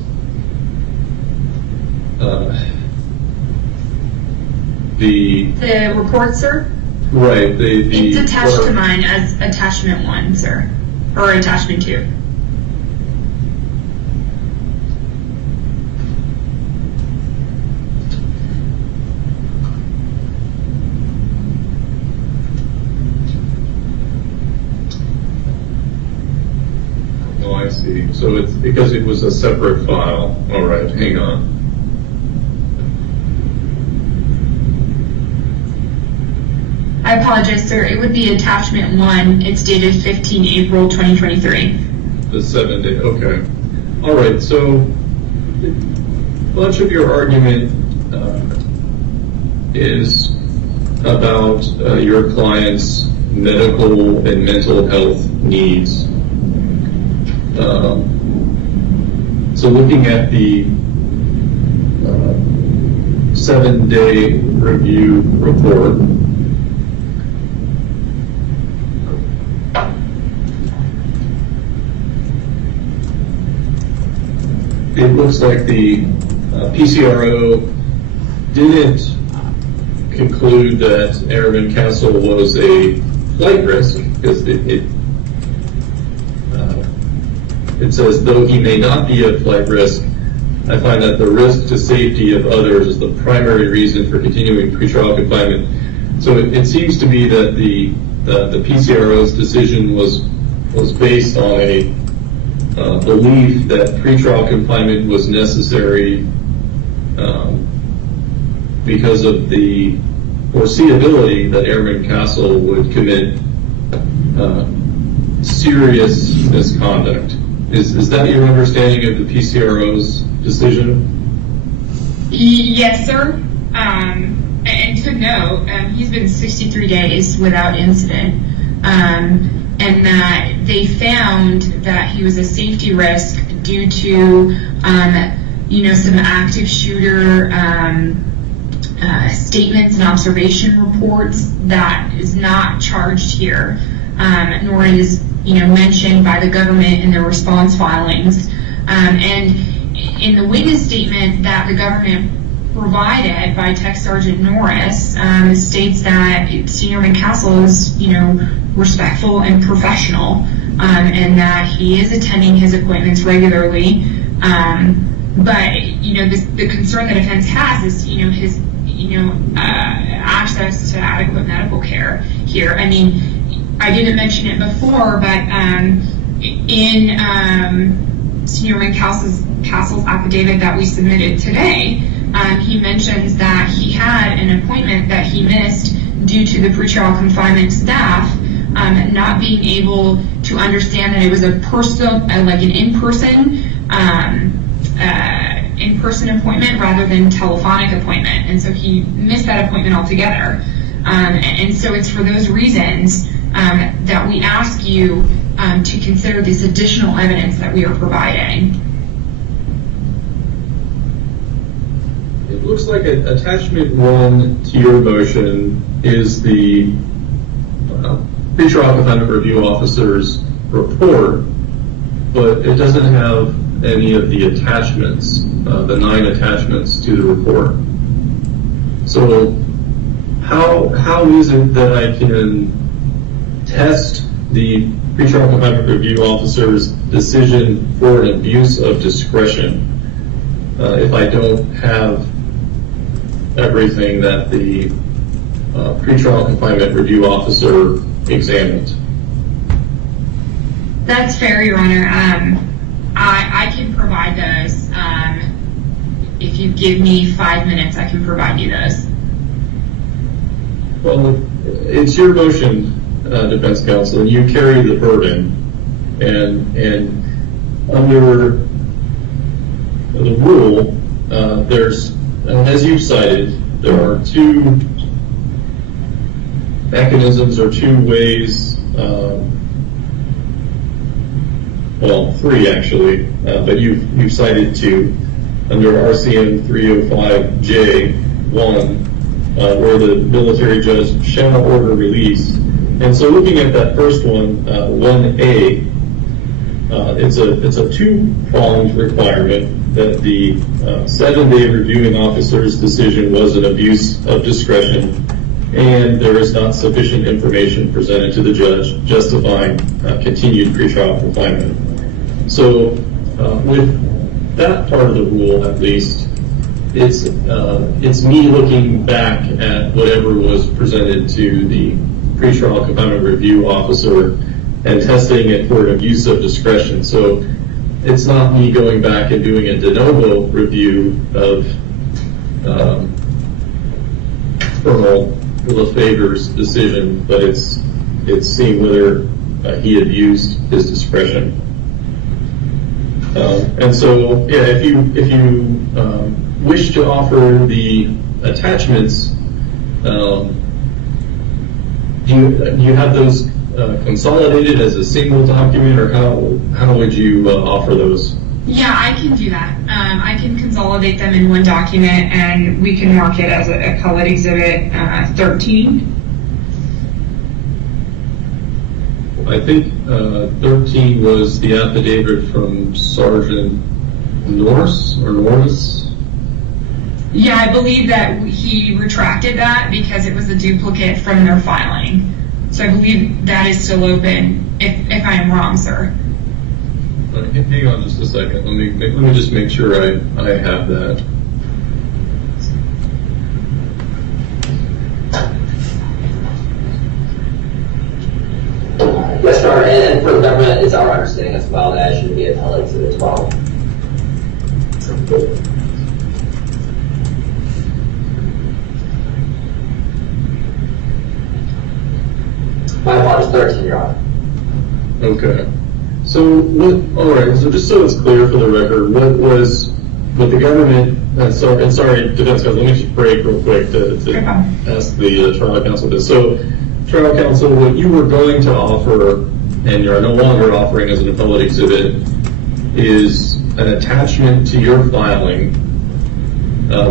the report, sir? right It's attached to mine as attachment 1, sir, or attachment 2. Oh, I see. So it's because it was a separate file. All right, hang on. I apologize, sir. It would be attachment 1. It's dated 15 April 2023. The 7 day. Okay. All right. So much of your argument is about your client's medical and mental health needs. So looking at the 7-day review report, it looks like the PCRO didn't conclude that Airman Castle was a flight risk, because it says, though he may not be a flight risk, I find that the risk to safety of others is the primary reason for continuing pretrial confinement. So it seems to me that the PCRO's decision was based on a belief that pretrial confinement was necessary because of the foreseeability that Airman Castle would commit serious misconduct. Is that your understanding of the PCRO's decision? Yes, sir. And to note, he's been 63 days without incident, and that they found that he was a safety risk due to, some active shooter statements and observation reports that is not charged here, nor is mentioned by the government in their response filings. And in the witness statement that the government provided by Tech Sergeant Norris, states that Senior Castle is, respectful and professional, and that he is attending his appointments regularly. But the concern the defense has is, his, access to adequate medical care here. I mean, I didn't mention it before, but in Senior Castle's affidavit that we submitted today, he mentions that he had an appointment that he missed due to the pretrial confinement staff not being able to understand that it was an in-person appointment rather than telephonic appointment, and so he missed that appointment altogether. And so it's for those reasons that we ask you to consider this additional evidence that we are providing. It looks like attachment 1 to your motion is the pretrial confinement review officer's report, but it doesn't have any of the attachments, the 9 attachments to the report. So how is it that I can test the pretrial confinement review officer's decision for an abuse of discretion if I don't have everything that the pretrial confinement review officer examined? That's fair, Your Honor. I can provide those. If you give me 5 minutes, I can provide you those. Well, it's your motion, defense counsel, and you carry the burden. And under the rule, there's, as you've cited, there are 2 mechanisms or 2 ways, well, 3 actually, but you've cited 2 under RCM 305J1, where the military judge shall order release And so looking at that first one, 1A, it's a two-pronged requirement that the 7-day reviewing officer's decision was an abuse of discretion, and there is not sufficient information presented to the judge justifying continued pretrial confinement. So with that part of the rule, at least, it's me looking back at whatever was presented to the pretrial confinement review officer and testing it for an abuse of discretion. So it's not me going back and doing a de novo review of Colonel Lefever's decision, but it's seeing whether he abused his discretion. And so, yeah, if you wish to offer the attachments, do you have those consolidated as a single document, or how would you offer those? Yeah, I can do that. I can consolidate them in one document, and we can mark it as a colored exhibit 13. I think 13 was the affidavit from Sergeant Norris. Yeah, I believe that he retracted that because it was a duplicate from their filing. So I believe that is still open, if I am wrong, sir. Hang on just a second. Let me just make sure I have that. Yes, Your Honor, and for the government, it's our understanding as well that it should be appellate to the 12. My apologies, 13, Your Honor. Okay. So all right. So just so it's clear for the record, what the government? Sorry, defense counsel. Let me just break real quick to ask the trial counsel this. So, trial counsel, what you were going to offer, and you're no longer offering as an appellate exhibit, is an attachment to your filing,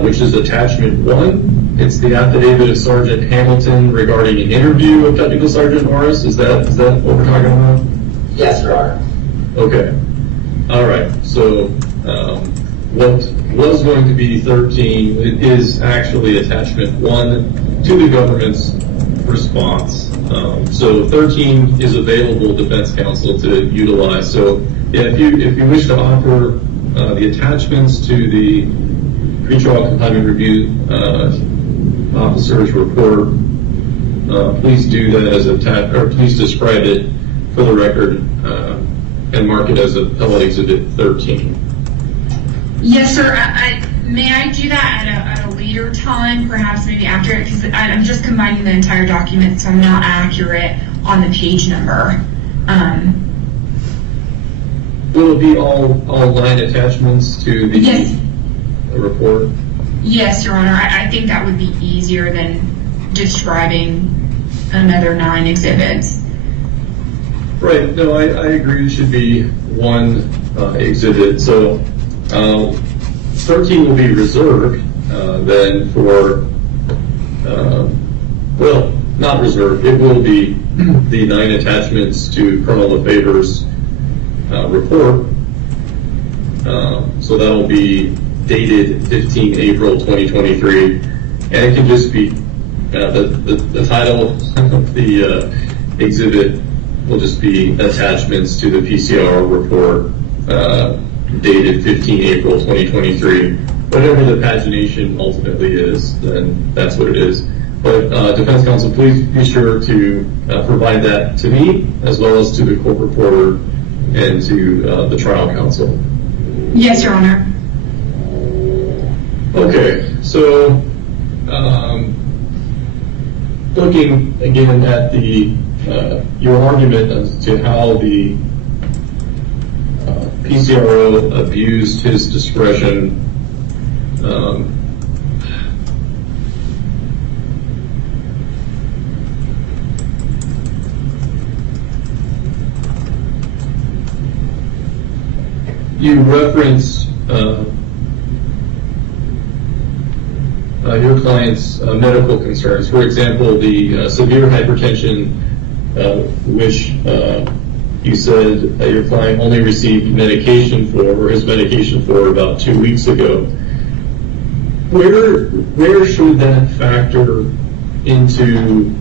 which is attachment 1. It's the affidavit of Sergeant Hamilton regarding an interview with Technical Sergeant Norris. Is that what we're talking about? Yes, Your Honor. Okay. All right. So what was going to be 13 is actually attachment 1 to the government's response. So 13 is available, defense counsel, to utilize. So yeah, if you wish to offer the attachments to the pretrial confinement review officer's report, please do that as please describe it for the record and mark it as appellate exhibit 13. Yes, sir. May I do that at a later time, perhaps maybe after it, because I'm just combining the entire document, so I'm not accurate on the page number. Will it be all 9 attachments to the report? Yes, Your Honor. I think that would be easier than describing another 9 exhibits. Right. No, I agree. It should be 1 exhibit. So 13 will be reserved then for, well, not reserved. It will be the 9 attachments to Colonel Lefever's report. So that will be dated 15 April 2023. And it can just be the title of the exhibit will just be attachments to the PCR report dated 15 April 2023. Whatever the pagination ultimately is, then that's what it is. But defense counsel, please be sure to provide that to me as well as to the court reporter and to the trial counsel. Yes, Your Honor. Okay, so looking again at the your argument as to how the PCRO abused his discretion, you referenced your client's medical concerns. For example, the severe hypertension which you said your client only received medication for, or his medication for, about 2 weeks ago. Where should that factor into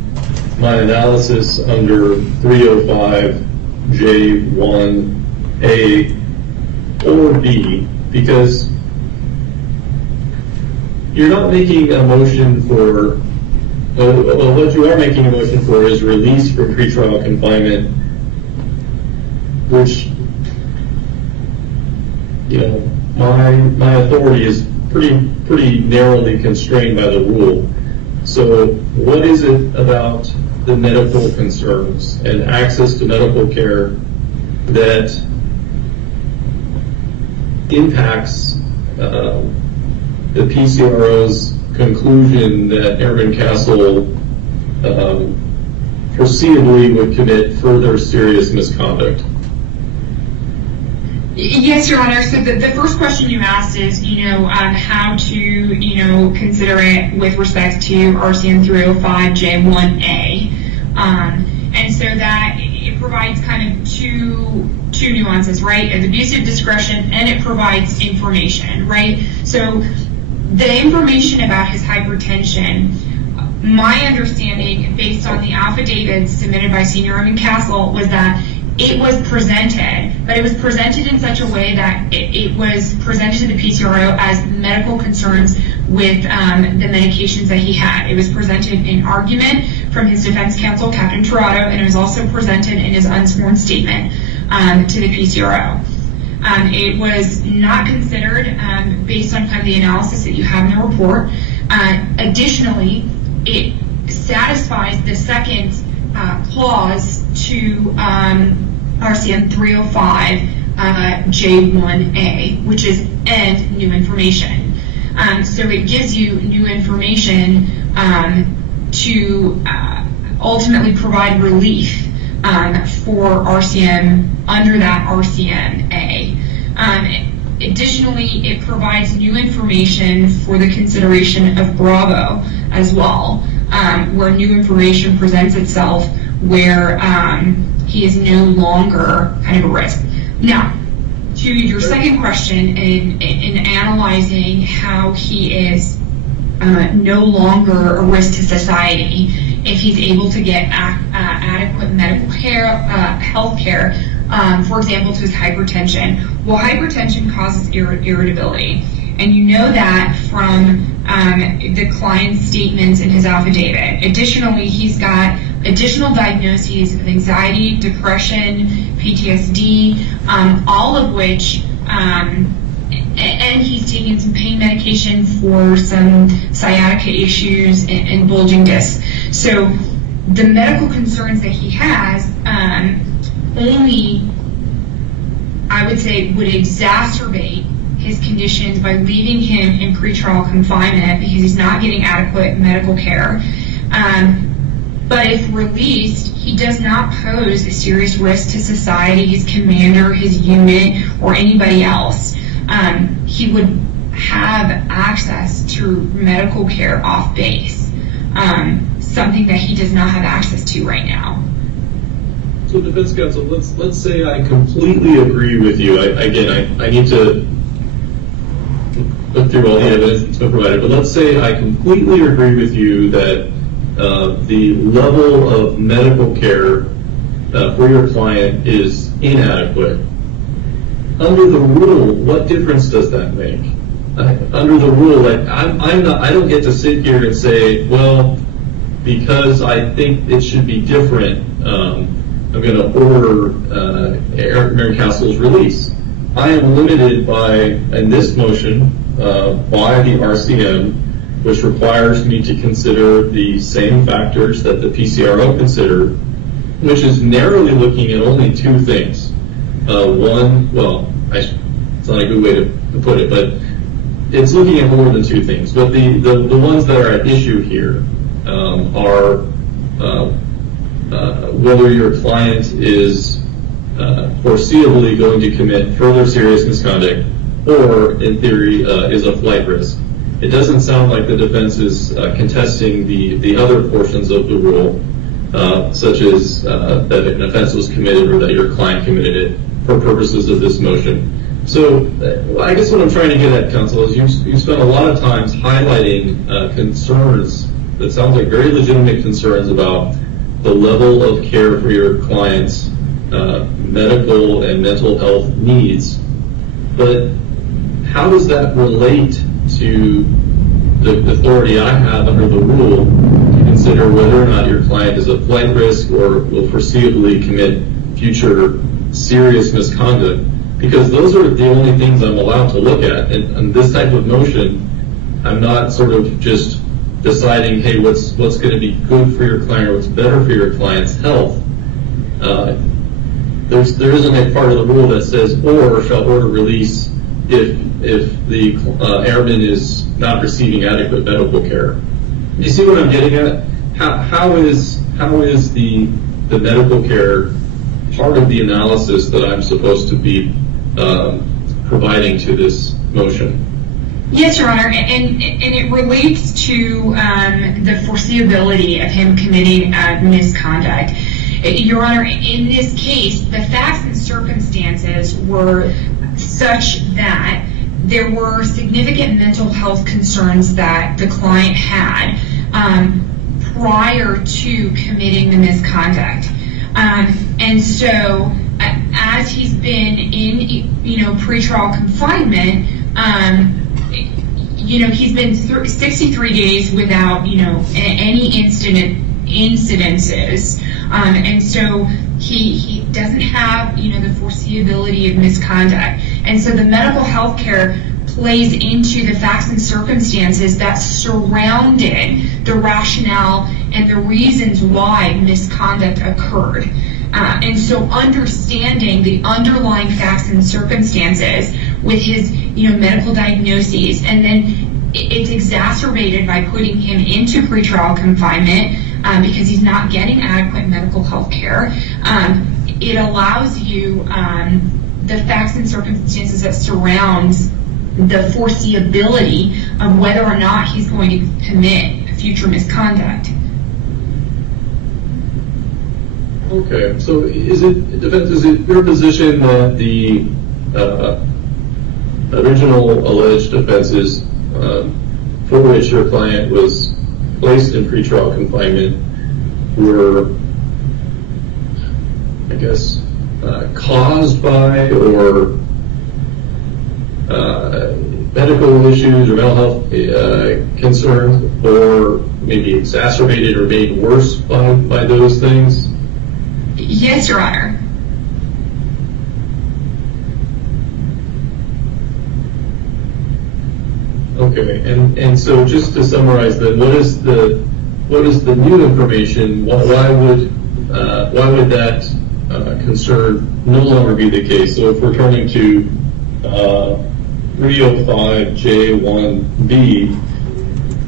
my analysis under 305J1A or B? Because you're not making a motion for, well, what you are making a motion for is release from pretrial confinement, which, you know, my authority is pretty narrowly constrained by the rule. So what is it about the medical concerns and access to medical care that impacts the PCRO's conclusion that Airman Castle foreseeably would commit further serious misconduct? Yes, Your Honor. So the first question you asked is, how to, consider it with respect to RCM 305J1A. And so that it provides kind of two nuances, right? Of abusive discretion, and it provides information, right? So the information about his hypertension, my understanding, based on the affidavits submitted by Senior Airman Castle, was that it was presented, but it was presented in such a way that it was presented to the PCRO as medical concerns with the medications that he had. It was presented in argument from his defense counsel, Captain Tirado, and it was also presented in his unsworn statement to the PCRO. It was not considered based on kind of the analysis that you have in the report. Additionally, it satisfies the second clause to RCM 305J1A, which is and new information. So it gives you new information to ultimately provide relief for RCM under that RCMA. Additionally, it provides new information for the consideration of Bravo as well, where new information presents itself where he is no longer kind of a risk. Now, to your second question, in analyzing how he is no longer a risk to society, if he's able to get adequate medical care, health care, for example, to his hypertension. Well, hypertension causes irritability, and you know that from the client's statements in his affidavit. Additionally, he's got additional diagnoses of anxiety, depression, PTSD, all of which, and he's taking some pain medication for some sciatica issues and bulging discs. So the medical concerns that he has only, I would say, would exacerbate his conditions by leaving him in pretrial confinement because he's not getting adequate medical care. But if released, he does not pose a serious risk to society, his commander, his unit, or anybody else. He would have access to medical care off base, something that he does not have access to right now. So, defense counsel, let's say I completely agree with you. I need to look through all the evidence that's been provided, but let's say I completely agree with you that the level of medical care for your client is inadequate. Under the rule, what difference does that make? Under the rule, I don't get to sit here and say, well, because I think it should be different, I'm going to order Airman Castle's release. I am limited by, in this motion, by the RCM, which requires me to consider the same factors that the PCRO considered, which is narrowly looking at only two things. One, well, it's not a good way to put it, but it's looking at more than two things. But the ones that are at issue here are whether your client is foreseeably going to commit further serious misconduct or, in theory, is a flight risk. It doesn't sound like the defense is contesting the other portions of the rule. such as that an offense was committed or that your client committed it for purposes of this motion. So I guess what I'm trying to get at, counsel, is you spent a lot of times highlighting concerns that sound like very legitimate concerns about the level of care for your client's medical and mental health needs. But how does that relate to the authority I have under the rule to consider whether or not your client is a flight risk or will foreseeably commit future serious misconduct? Because those are the only things I'm allowed to look at. And on this type of motion, I'm not sort of just deciding, hey, what's going to be good for your client or what's better for your client's health. There isn't a part of the rule that says or shall order release if the airman is not receiving adequate medical care. You see what I'm getting at? How is the medical care part of the analysis that I'm supposed to be providing to this motion? Yes, Your Honor, and it relates to the foreseeability of him committing misconduct. Your Honor, in this case, the facts and circumstances were such that there were significant mental health concerns that the client had prior to committing the misconduct. And so, as he's been in, pretrial confinement, he's been 63 days without, any incidences. And so he doesn't have, the foreseeability of misconduct. And so the medical health care plays into the facts and circumstances that surrounded the rationale and the reasons why misconduct occurred. And so understanding the underlying facts and circumstances with his, medical diagnoses, and then it's exacerbated by putting him into pretrial confinement because he's not getting adequate medical health care. It allows you the facts and circumstances that surrounds the foreseeability of whether or not he's going to commit future misconduct. Okay, so is it your position that the original alleged offenses for which your client was placed in pretrial confinement were, I guess, caused by or medical issues or mental health concerns, or maybe exacerbated or made worse by those things? Yes, Your Honor. Okay, and so just to summarize then, what is the new information? Why would that concern no longer be the case? So if we're turning to 305J1B,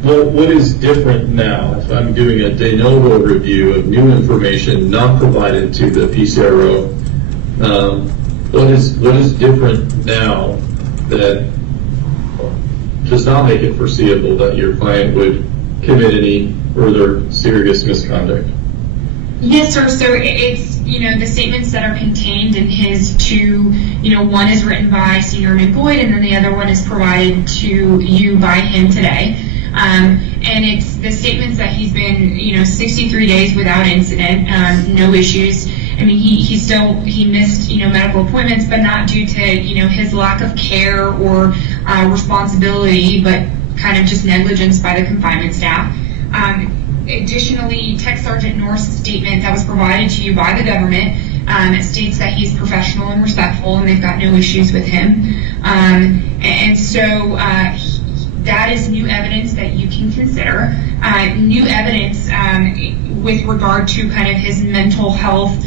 what is different now? If I'm doing a de novo review of new information not provided to the PCRO, what is different now that does not make it foreseeable that your client would commit any further serious misconduct? Yes, sir. So it's, the statements that are contained in his two, one is written by Senior Boyd, and then the other one is provided to you by him today. And it's the statements that he's been, 63 days without incident, no issues. I mean, he missed, medical appointments, but not due to, his lack of care or responsibility, but kind of just negligence by the confinement staff. Additionally, Tech Sergeant Norris' statement that was provided to you by the government, it states that he's professional and respectful and they've got no issues with him. And so that is new evidence that you can consider. New evidence with regard to kind of his mental health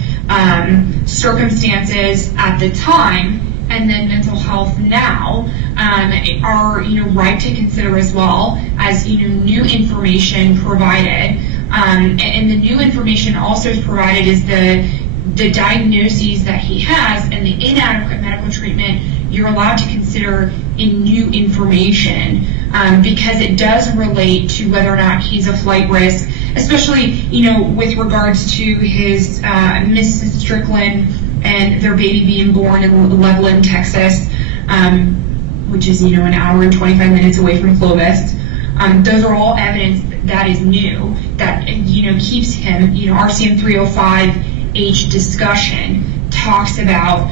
circumstances at the time, and then mental health now are right to consider as well as new information provided. And the new information also provided is the diagnoses that he has and the inadequate medical treatment, you're allowed to consider in new information, because it does relate to whether or not he's a flight risk, especially, with regards to his Mrs. Strickland and their baby being born in Loveland, Texas, which is, an hour and 25 minutes away from Clovis. Those are all evidence that is new, that, keeps him, RCM 305H discussion talks about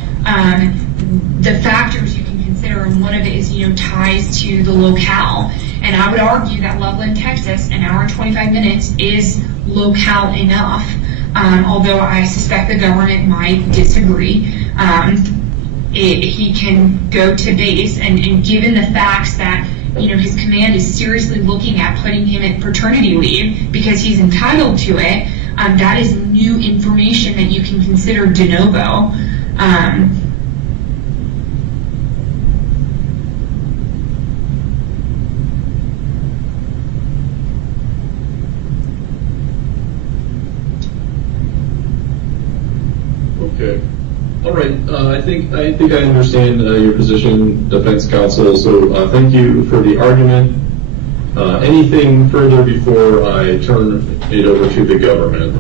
the factors you can consider, and one of it is, ties to the locale. And I would argue that Loveland, Texas, an hour and 25 minutes is locale enough, although I suspect the government might disagree. He can go to base, and given the facts that his command is seriously looking at putting him at paternity leave because he's entitled to it, that is new information that you can consider de novo. Okay. All right. I think I understand your position, defense counsel. So thank you for the argument. Anything further before I turn it over to the government?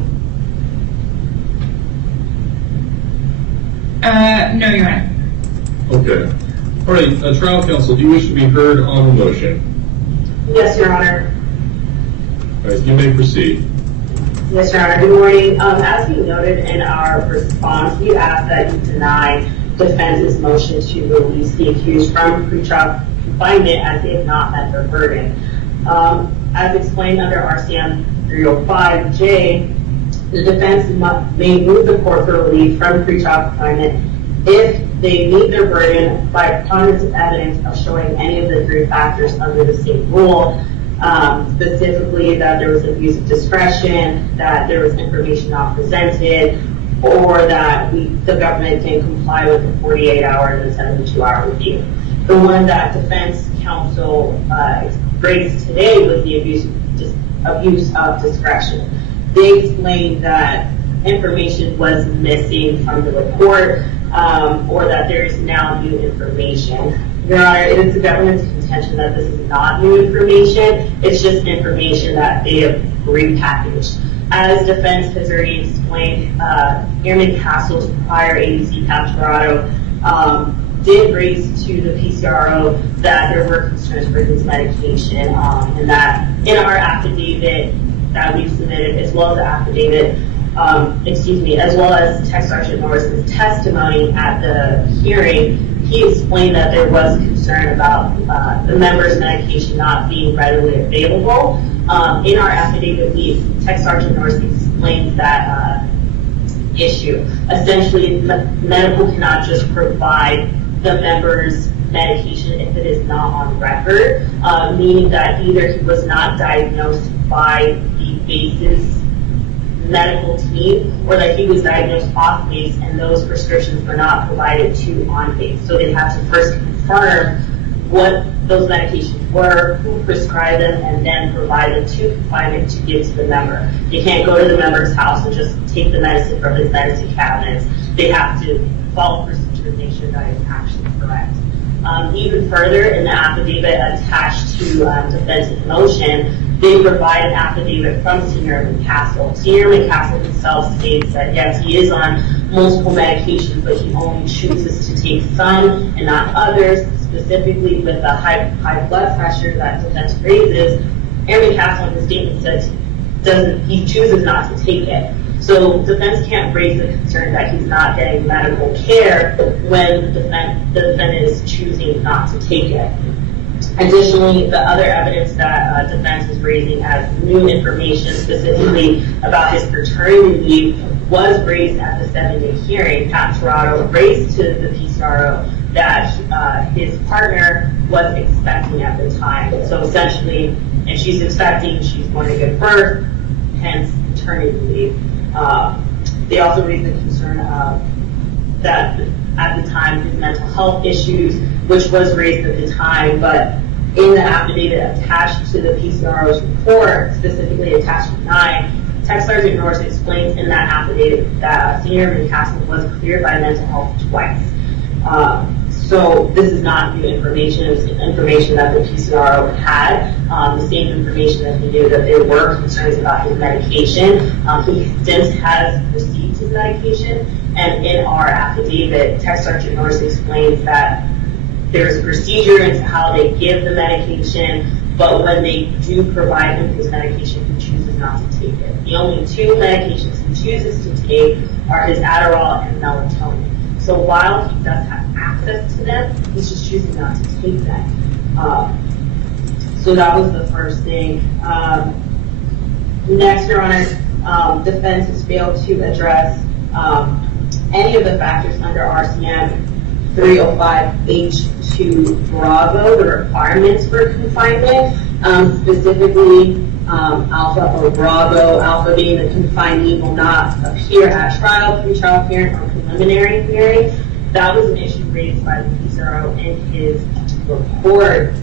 No, Your Honor. Okay. All right. Trial counsel, do you wish to be heard on the motion? Yes, Your Honor. All right. You may proceed. Yes, Your Honor. Good morning. As we noted in our response, we asked that you deny defense's motion to release the accused from pretrial confinement as they have not met their burden. As explained under RCM 305J, the defense may move the court for relief from pretrial confinement if they meet their burden by preponderance of evidence of showing any of the three factors under the same rule. Specifically that there was abuse of discretion, that there was information not presented, or that the government didn't comply with the 48-hour and the 72-hour review. The one that defense counsel raised today was the abuse of discretion. They explained that information was missing from the report, or that there is now new information. Your Honor, it is the government's contention that this is not new information. It's just information that they have repackaged. As defense has already explained, Airman Castle's prior ADC Capturado did raise to the PCRO that there were concerns for his medication, and that in our affidavit that we've submitted, as well as the affidavit, as well as Tech Sergeant Norris's testimony at the hearing, he explained that there was concern about the member's medication not being readily available. In our affidavit, Tech Sergeant Norris explains that issue. Essentially, medical cannot just provide the member's medication if it is not on record, meaning that either he was not diagnosed by the base's medical team, or that he was diagnosed off base and those prescriptions were not provided to on base. So they have to first confirm what those medications were, who prescribed them, and then provide them to confinement to give to the member. You can't go to the member's house and just take the medicine from his medicine cabinets. They have to follow procedures to make sure that it's actually correct. Even further, in the affidavit attached to defense's motion, they provide an affidavit from Senior Airman Castle. Senior Airman Castle himself states that yes, he is on multiple medications, but he only chooses to take some and not others, specifically with the high blood pressure that defense raises. Airman Castle in his statement says he chooses not to take it. So defense can't raise the concern that he's not getting medical care when the defendant is choosing not to take it. Additionally, the other evidence that defense is raising as new information, specifically about his paternity leave, was raised at the 7-day hearing. Capturado raised to the PCRO that his partner was expecting at the time. So essentially, and she's expecting, she's going to give birth, hence paternity leave. They also raised the concern that at the time his mental health issues, which was raised at the time, but in the affidavit attached to the PCRO's report, specifically attachment 9, Tech Sergeant Norris explains in that affidavit that Senior Airman Castle was cleared by mental health twice. So this is not new information. It was information that the PCRO had, the same information that he knew that there were concerns about his medication. He since has received his medication, and in our affidavit, Tech Sergeant Norris explains that there's a procedure into how they give the medication, but when they do provide him his medication, he chooses not to take it. The only two medications he chooses to take are his Adderall and melatonin. So while he does have access to them, he's just choosing not to take them. So that was the first thing. Next, Your Honor, defense has failed to address any of the factors under RCM 305H2 Bravo, the requirements for confinement, specifically Alpha or Bravo, Alpha being the confinee will not appear at trial, pre-trial hearing, or preliminary hearing. That was an issue raised by the PCRO in his report,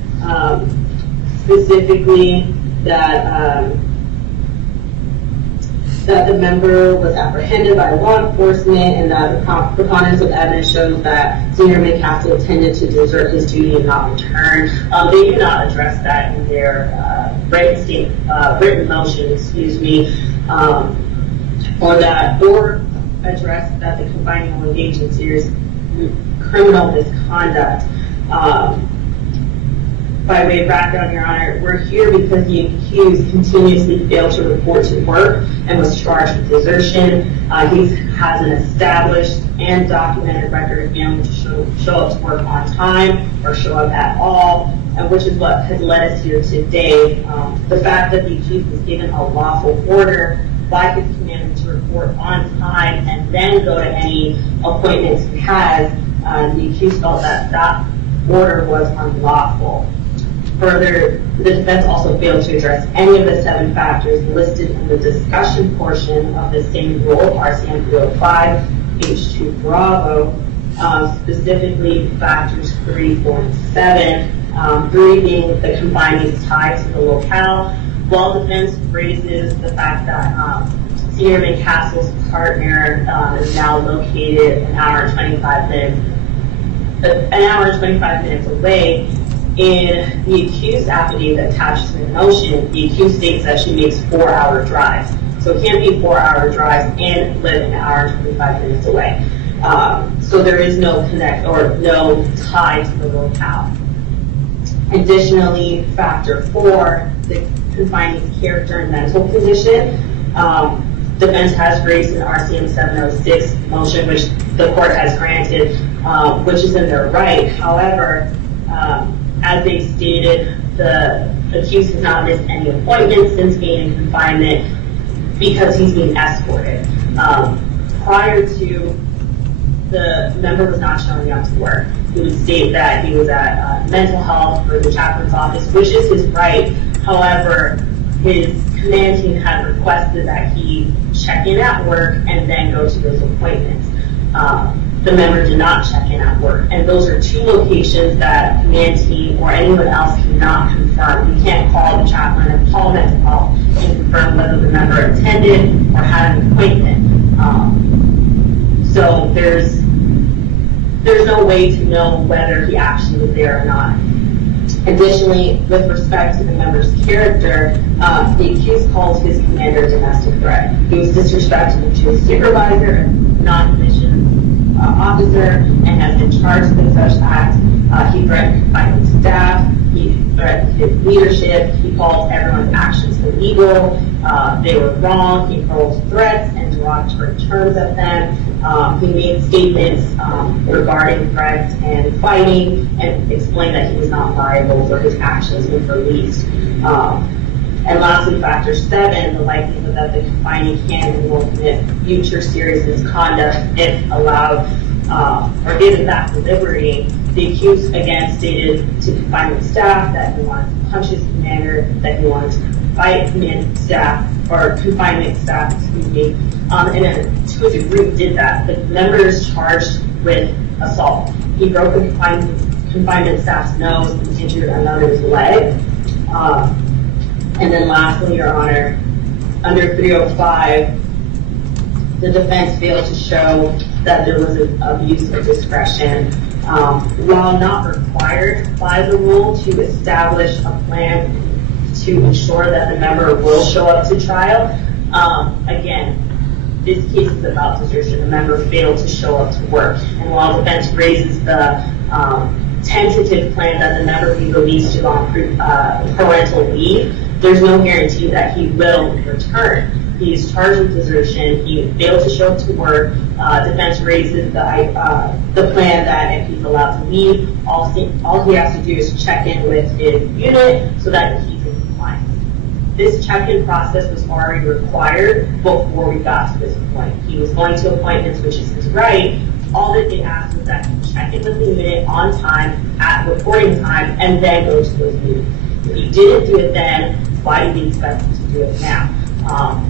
specifically that that the member was apprehended by law enforcement, and that the preponderance of evidence shows that Senior Airman Castle intended to desert his duty and not return. They do not address that in their written motion, or address that the confining will engage in serious criminal misconduct. By way of background, Your Honor, we're here because the accused continuously failed to report to work and was charged with desertion. He has an established and documented record of failing to show up to work on time or show up at all, and which is what has led us here today. The fact that the accused was given a lawful order by his commander to report on time and then go to any appointments he has, the accused felt that that order was unlawful. Further, the defense also failed to address any of the 7 factors listed in the discussion portion of the same rule, RCM 305, H2 Bravo, specifically factors 3, 4, and 7. 3 being the confining is tied to the locale, while defense raises the fact that Senior Airman Castle's partner is now located an hour and 25 minutes away. In the accused affidavit attached to the motion, the accused states that she makes 4-hour drives. So it can't be 4-hour drives and live an hour and 25 minutes away. So there is no connect or no tie to the locale. Additionally, factor 4, the confining's character and mental condition. Defense has raised an RCM 706 motion, which the court has granted, which is in their right. However, as they stated, the accused has not missed any appointments since being in confinement because he's being escorted. Prior to, the member was not showing up to work. He would state that he was at mental health for the chaplain's office, which is his right. However, his command team had requested that he check in at work and then go to those appointments. The member did not check in at work, and those are 2 locations that command team or anyone else cannot confirm. We can't call the chaplain and call mental health and confirm whether the member attended or had an appointment. So there's no way to know whether he actually was there or not. Additionally, with respect to the member's character, the accused calls his commander a domestic threat. He was disrespectful to his supervisor, non-commissioned officer, and has been charged with such acts. He threatened confinement staff. He threatened his leadership. He called everyone's actions illegal. They were wrong. He hurled threats and derogatory terms at them. He made statements regarding threats and fighting, and explained that he was not liable for his actions if released. And lastly, factor 7, the likelihood that the confining can and will commit future serious misconduct if allowed or given back to liberty. The accused again stated to confinement staff that he wanted to punch his commander, that he wanted to fight confinement staff, and to a degree did that. The member is charged with assault. He broke the confinement staff's nose and injured another's leg. And then lastly, Your Honor, under 305, the defense failed to show that there was an abuse of discretion. While not required by the rule to establish a plan to ensure that the member will show up to trial, again, this case is about desertion. The member failed to show up to work. And while defense raises the tentative plan that the member be released on parental leave, there's no guarantee that he will return. He is charged with desertion. He failed to show up to work. Defense raises the plan that if he's allowed to leave, all he has to do is check in with his unit so that he's in compliance. This check-in process was already required before we got to this point. He was going to appointments, which is his right. All that they asked was that he check in with the unit on time, at reporting time, and then go to those meetings. If he didn't do it then, why did he expect him to do it now?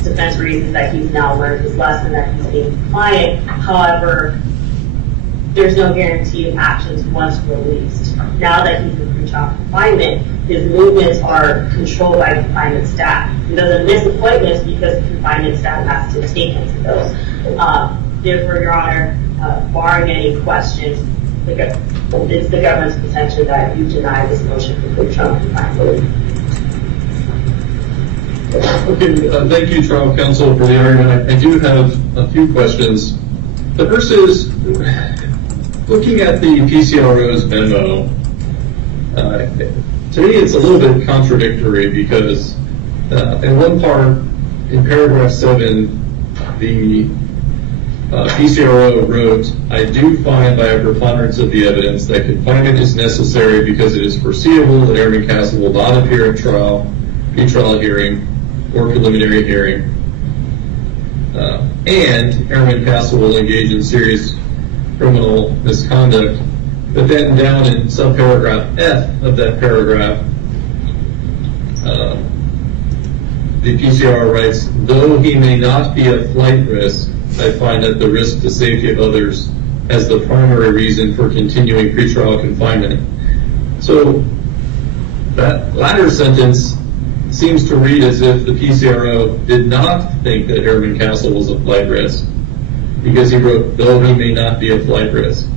Defense reasons that he's now learned his lesson, that he's being compliant. However, there's no guarantee of actions once released. Now that he's in pre-trial confinement, his movements are controlled by confinement staff. He doesn't miss appointments because the confinement staff has to take him to those. Therefore, Your Honor, barring any questions, it's the government's potential that you deny this motion for pre-trial confinement. Okay, thank you, trial counsel, for the argument. I do have a few questions. The first is, looking at the PCRO's memo, to me it's a little bit contradictory because in one part, in paragraph 7, the PCRO wrote, I do find by a preponderance of the evidence that confinement is necessary because it is foreseeable that Airman Castle will not appear at trial, pre-trial hearing, or preliminary hearing, and Airman Castle will engage in serious criminal misconduct. But then down in subparagraph F of that paragraph, the PCR writes, though he may not be a flight risk, I find that the risk to safety of others as the primary reason for continuing pretrial confinement. So that latter sentence seems to read as if the PCRO did not think that Airman Castle was a flight risk because he wrote, though he may not be a flight risk.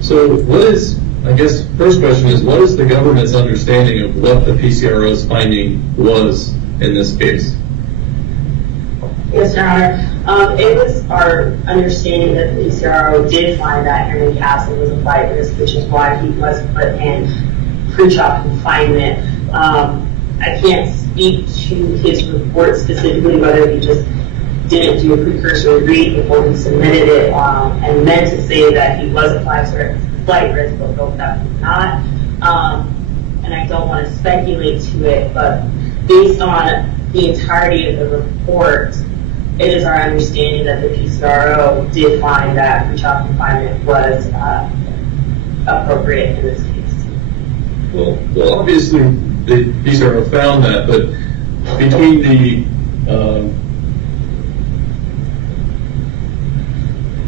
So what is, I guess, first question is, what is the government's understanding of what the PCRO's finding was in this case? Yes, Your Honor. It was our understanding that the PCRO did find that Airman Castle was a flight risk, which is why he was put in pre-trial confinement. I can't speak to his report specifically, whether he just didn't do a precursory read before he submitted it and meant to say that he was a flight risk, but hope that was not. And I don't want to speculate to it, but based on the entirety of the report, it is our understanding that the PCRO did find that pre-trial confinement was appropriate in this case. Well, obviously the PCRO found that, but between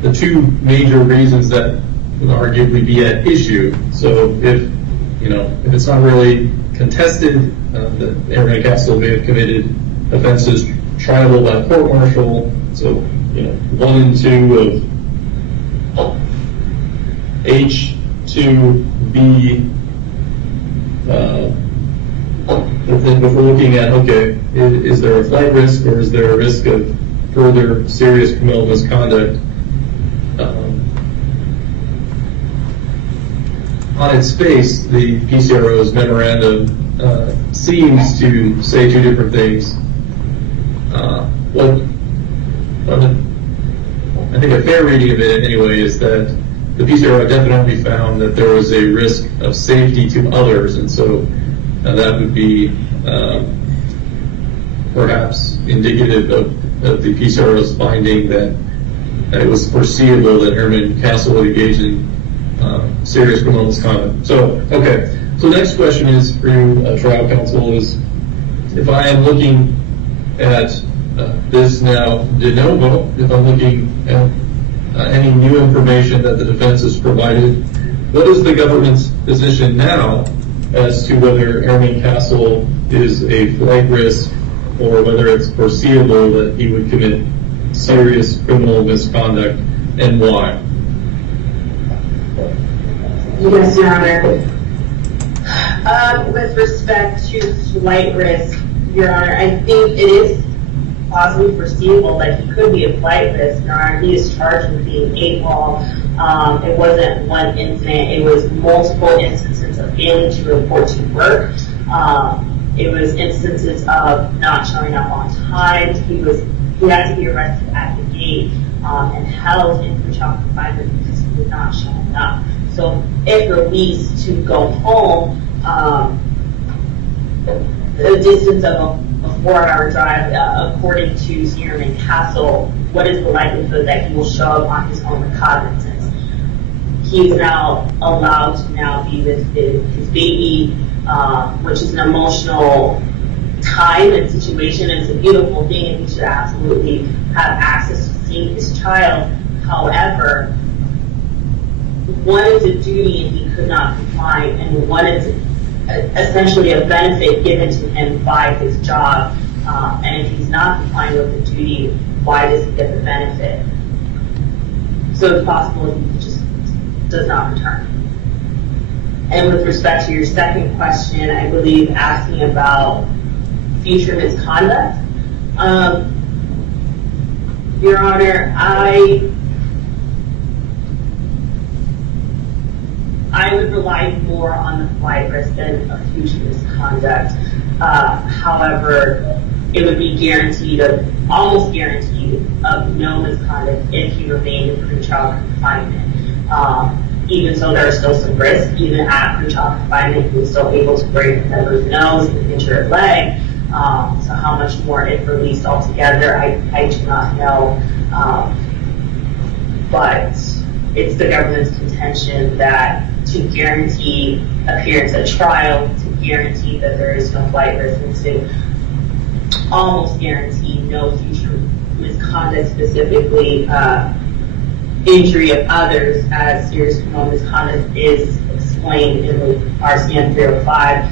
the two major reasons that would arguably be at issue, so if it's not really contested that Airman Castle may have committed offenses triable by court-martial, so 1 and 2 of H2B. If we're looking at, okay, is there a flight risk or is there a risk of further serious criminal misconduct? On its face, the PCRO's memorandum seems to say two different things. I think a fair reading of it anyway is that the PCRO definitely found that there was a risk of safety to others, and so that would be perhaps indicative of the PCRO's finding that it was foreseeable that Airman Castle would engage in serious criminal misconduct. So, okay. So the next question is for you, trial counsel, is if I am looking at this now de novo, if I'm looking at any new information that the defense has provided, what is the government's position now as to whether Airman Castle is a flight risk or whether it's foreseeable that he would commit serious criminal misconduct, and why? Yes, Your Honor. With respect to flight risk, Your Honor, I think it is possibly foreseeable that he could be a flight risk, Your Honor. He is charged with being AWOL. It wasn't one incident. It was multiple instances of failing to report to work. It was instances of not showing up on time. He had to be arrested at the gate and held in pretrial confinement because he was not showing up. So if released to go home, the distance of a 4-hour drive, according to Zierman Castle, what is the likelihood that he will show up on his own recognizance? He is now allowed to now be with his baby, which is an emotional time and situation. It's a beautiful thing, and he should absolutely have access to seeing his child. However, one is a duty and he could not comply, and one is essentially a benefit given to him by his job. And if he's not complying with the duty, why does he get the benefit? So it's possible he just does not return. And with respect to your second question, I believe asking about future misconduct. Your Honor, I would rely more on the flight risk than a future misconduct. However, it would be almost guaranteed of no misconduct if he remained in pretrial confinement. Even so, there are still some risks. Even at pretrial confinement, he was still able to break a member's nose and injure a leg. So how much more if released altogether, I do not know. But it's the government's contention that to guarantee appearance at trial, to guarantee that there is no flight risk, and to almost guarantee no future misconduct, specifically injury of others, as serious criminal misconduct is explained in the RCM 305,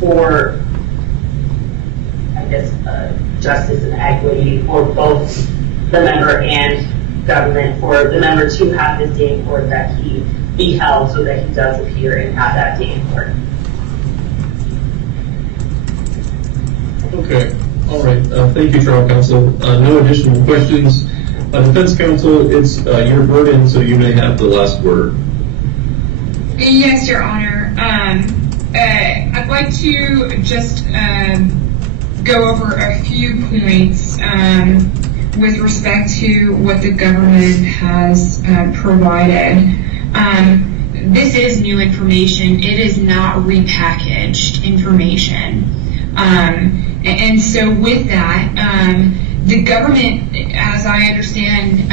for, I guess, justice and equity for both the member and government, for the member to have his day in court, that he be held so that he does appear and have that day in court. Okay, all right. Thank you, trial counsel. No additional questions. Defense counsel, it's your burden, so you may have the last word. Yes, Your Honor. I'd like to just go over a few points with respect to what the government has provided. This is new information. It is not repackaged information. And so with that, the government, as I understand,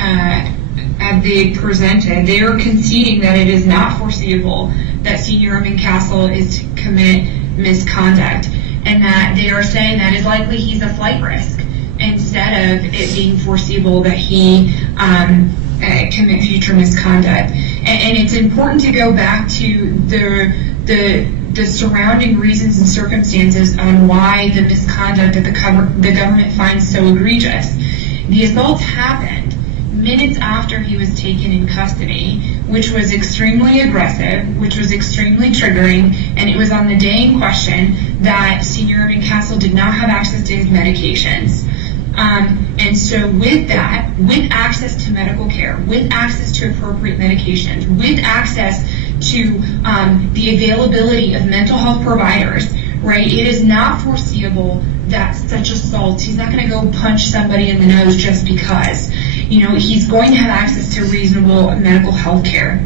as they presented, they are conceding that it is not foreseeable that Senior Erman Castle is to commit misconduct, and that they are saying that it's likely he's a flight risk, instead of it being foreseeable that he commit future misconduct. And it's important to go back to the surrounding reasons and circumstances on why the misconduct that the government finds so egregious. The assault happened minutes after he was taken in custody, which was extremely aggressive, which was extremely triggering, and it was on the day in question that Senior Erman Castle did not have access to his medications. And so with that, with access to medical care, with access to appropriate medications, with access to the availability of mental health providers, right, it is not foreseeable that such assault, he's not going to go punch somebody in the nose just because. You know, he's going to have access to reasonable medical health care.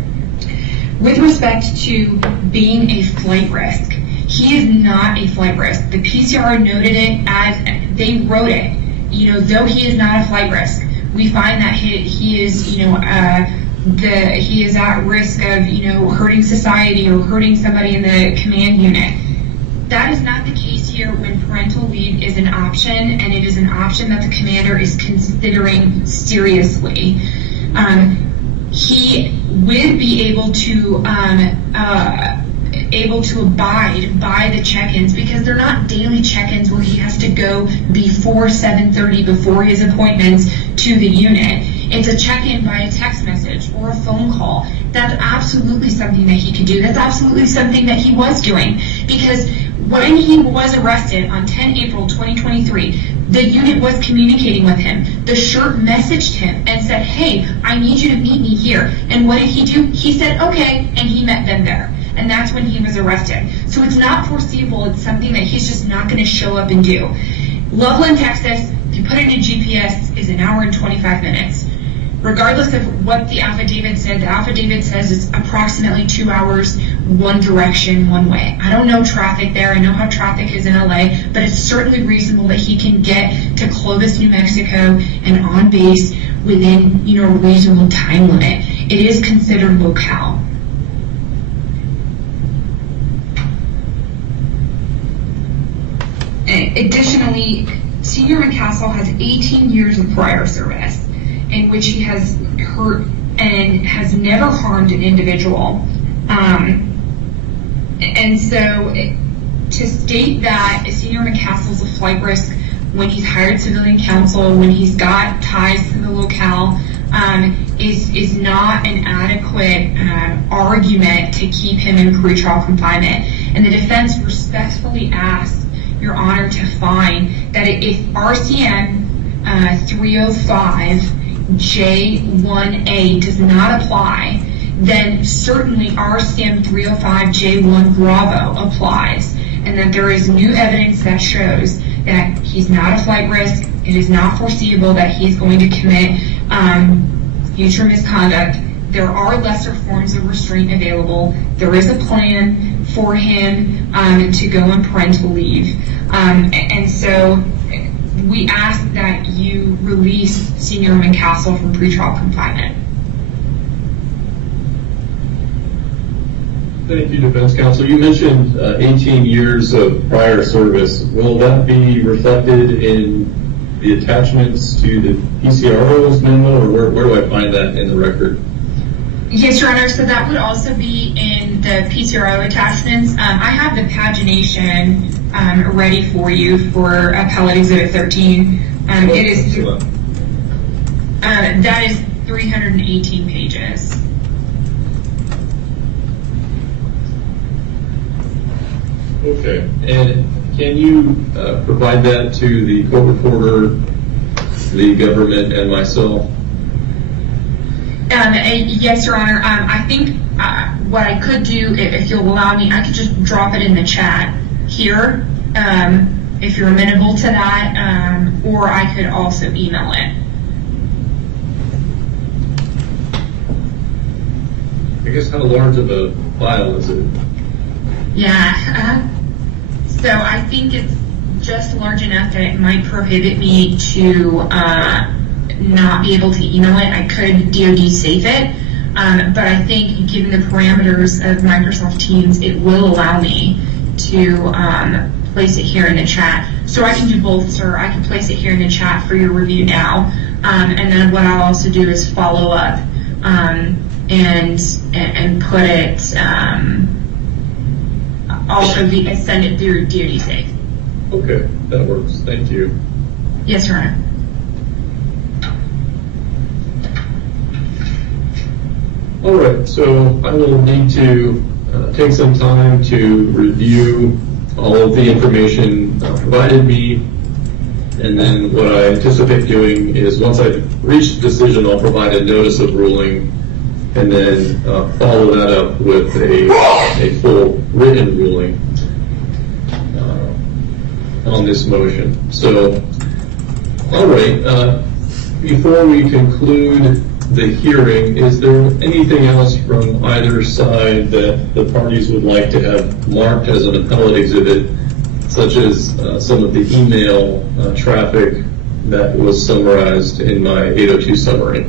With respect to being a flight risk, he is not a flight risk. The PCR noted it as, they wrote it, you know, though he is not a flight risk, we find that he is, you know, he is at risk of, you know, hurting society or hurting somebody in the command unit. That is not the case here when parental leave is an option, and it is an option that the commander is considering seriously. He would be able to able to abide by the check-ins, because they're not daily check-ins where he has to go before 7:30, before his appointments, to the unit. It's a check-in by a text message or a phone call. That's absolutely something that he could do. That's absolutely something that he was doing, because when he was arrested on 10 April 2023, the unit was communicating with him. The shirt messaged him and said, hey, I need you to meet me here. And what did he do? He said, okay, and he met them there. And that's when he was arrested. So it's not foreseeable. It's something that he's just not going to show up and do. Loveland, Texas, if you put it in GPS, is 1 hour and 25 minutes. Regardless of what the affidavit said, the affidavit says it's approximately 2 hours, one direction, one way. I don't know traffic there. I know how traffic is in LA, but it's certainly reasonable that he can get to Clovis, New Mexico, and on base within, a reasonable time limit. It is considered locale. Additionally, Senior McCassell has 18 years of prior service in which he has hurt and has never harmed an individual. And so to state that Senior McCassell's a flight risk when he's hired civilian counsel, when he's got ties to the locale, is not an adequate argument to keep him in pretrial confinement. And the defense respectfully asks Your Honor to find that if RCM 305J1A does not apply, then certainly RCM 305J1 Bravo applies, and that there is new evidence that shows that he's not a flight risk. It is not foreseeable that he's going to commit future misconduct. There are lesser forms of restraint available. There is a plan for him to go on parental leave. And so we ask that you release Senior McCassell from pretrial confinement. Thank you, defense counsel. You mentioned 18 years of prior service. Will that be reflected in the attachments to the PCRO's memo, or where do I find that in the record? Yes, Your Honor. So that would also be in the PCRO attachments. I have the pagination ready for you for Appellate Exhibit 13. It is that is 318 pages. Okay. And can you provide that to the court reporter, the government, and myself? Yes, Your Honor. I think what I could do, if you'll allow me, I could just drop it in the chat here, if you're amenable to that, or I could also email it. I guess how large of a file is it? Yeah. So I think it's just large enough that it might prohibit me to not be able to email it. I could DOD save it, but I think given the parameters of Microsoft Teams, it will allow me to place it here in the chat. So I can do both, sir. I can place it here in the chat for your review now, and then what I'll also do is follow up and put it, send it through DOD save. Okay, that works. Thank you. Yes, Your Honor. All right, so I will need to take some time to review all of the information provided me, and then what I anticipate doing is once I've reached a decision, I'll provide a notice of ruling, and then follow that up with a full written ruling on this motion. So, all right, before we conclude the hearing, is there anything else from either side that the parties would like to have marked as an appellate exhibit, such as some of the email traffic that was summarized in my 802 summary?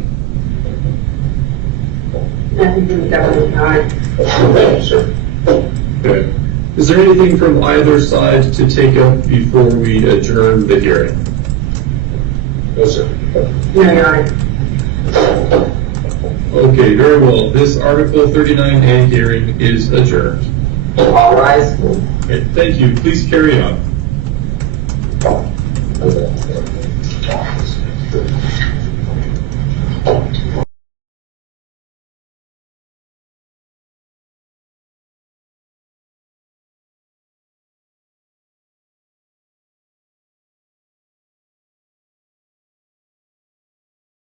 Nothing from the government, Your Honor. Thank you, sir. Okay. Is there anything from either side to take up before we adjourn the hearing? No, sir. No, Your Honor. Okay, very well. This Article 39A hearing is adjourned. All rise. Okay, thank you. Please carry on.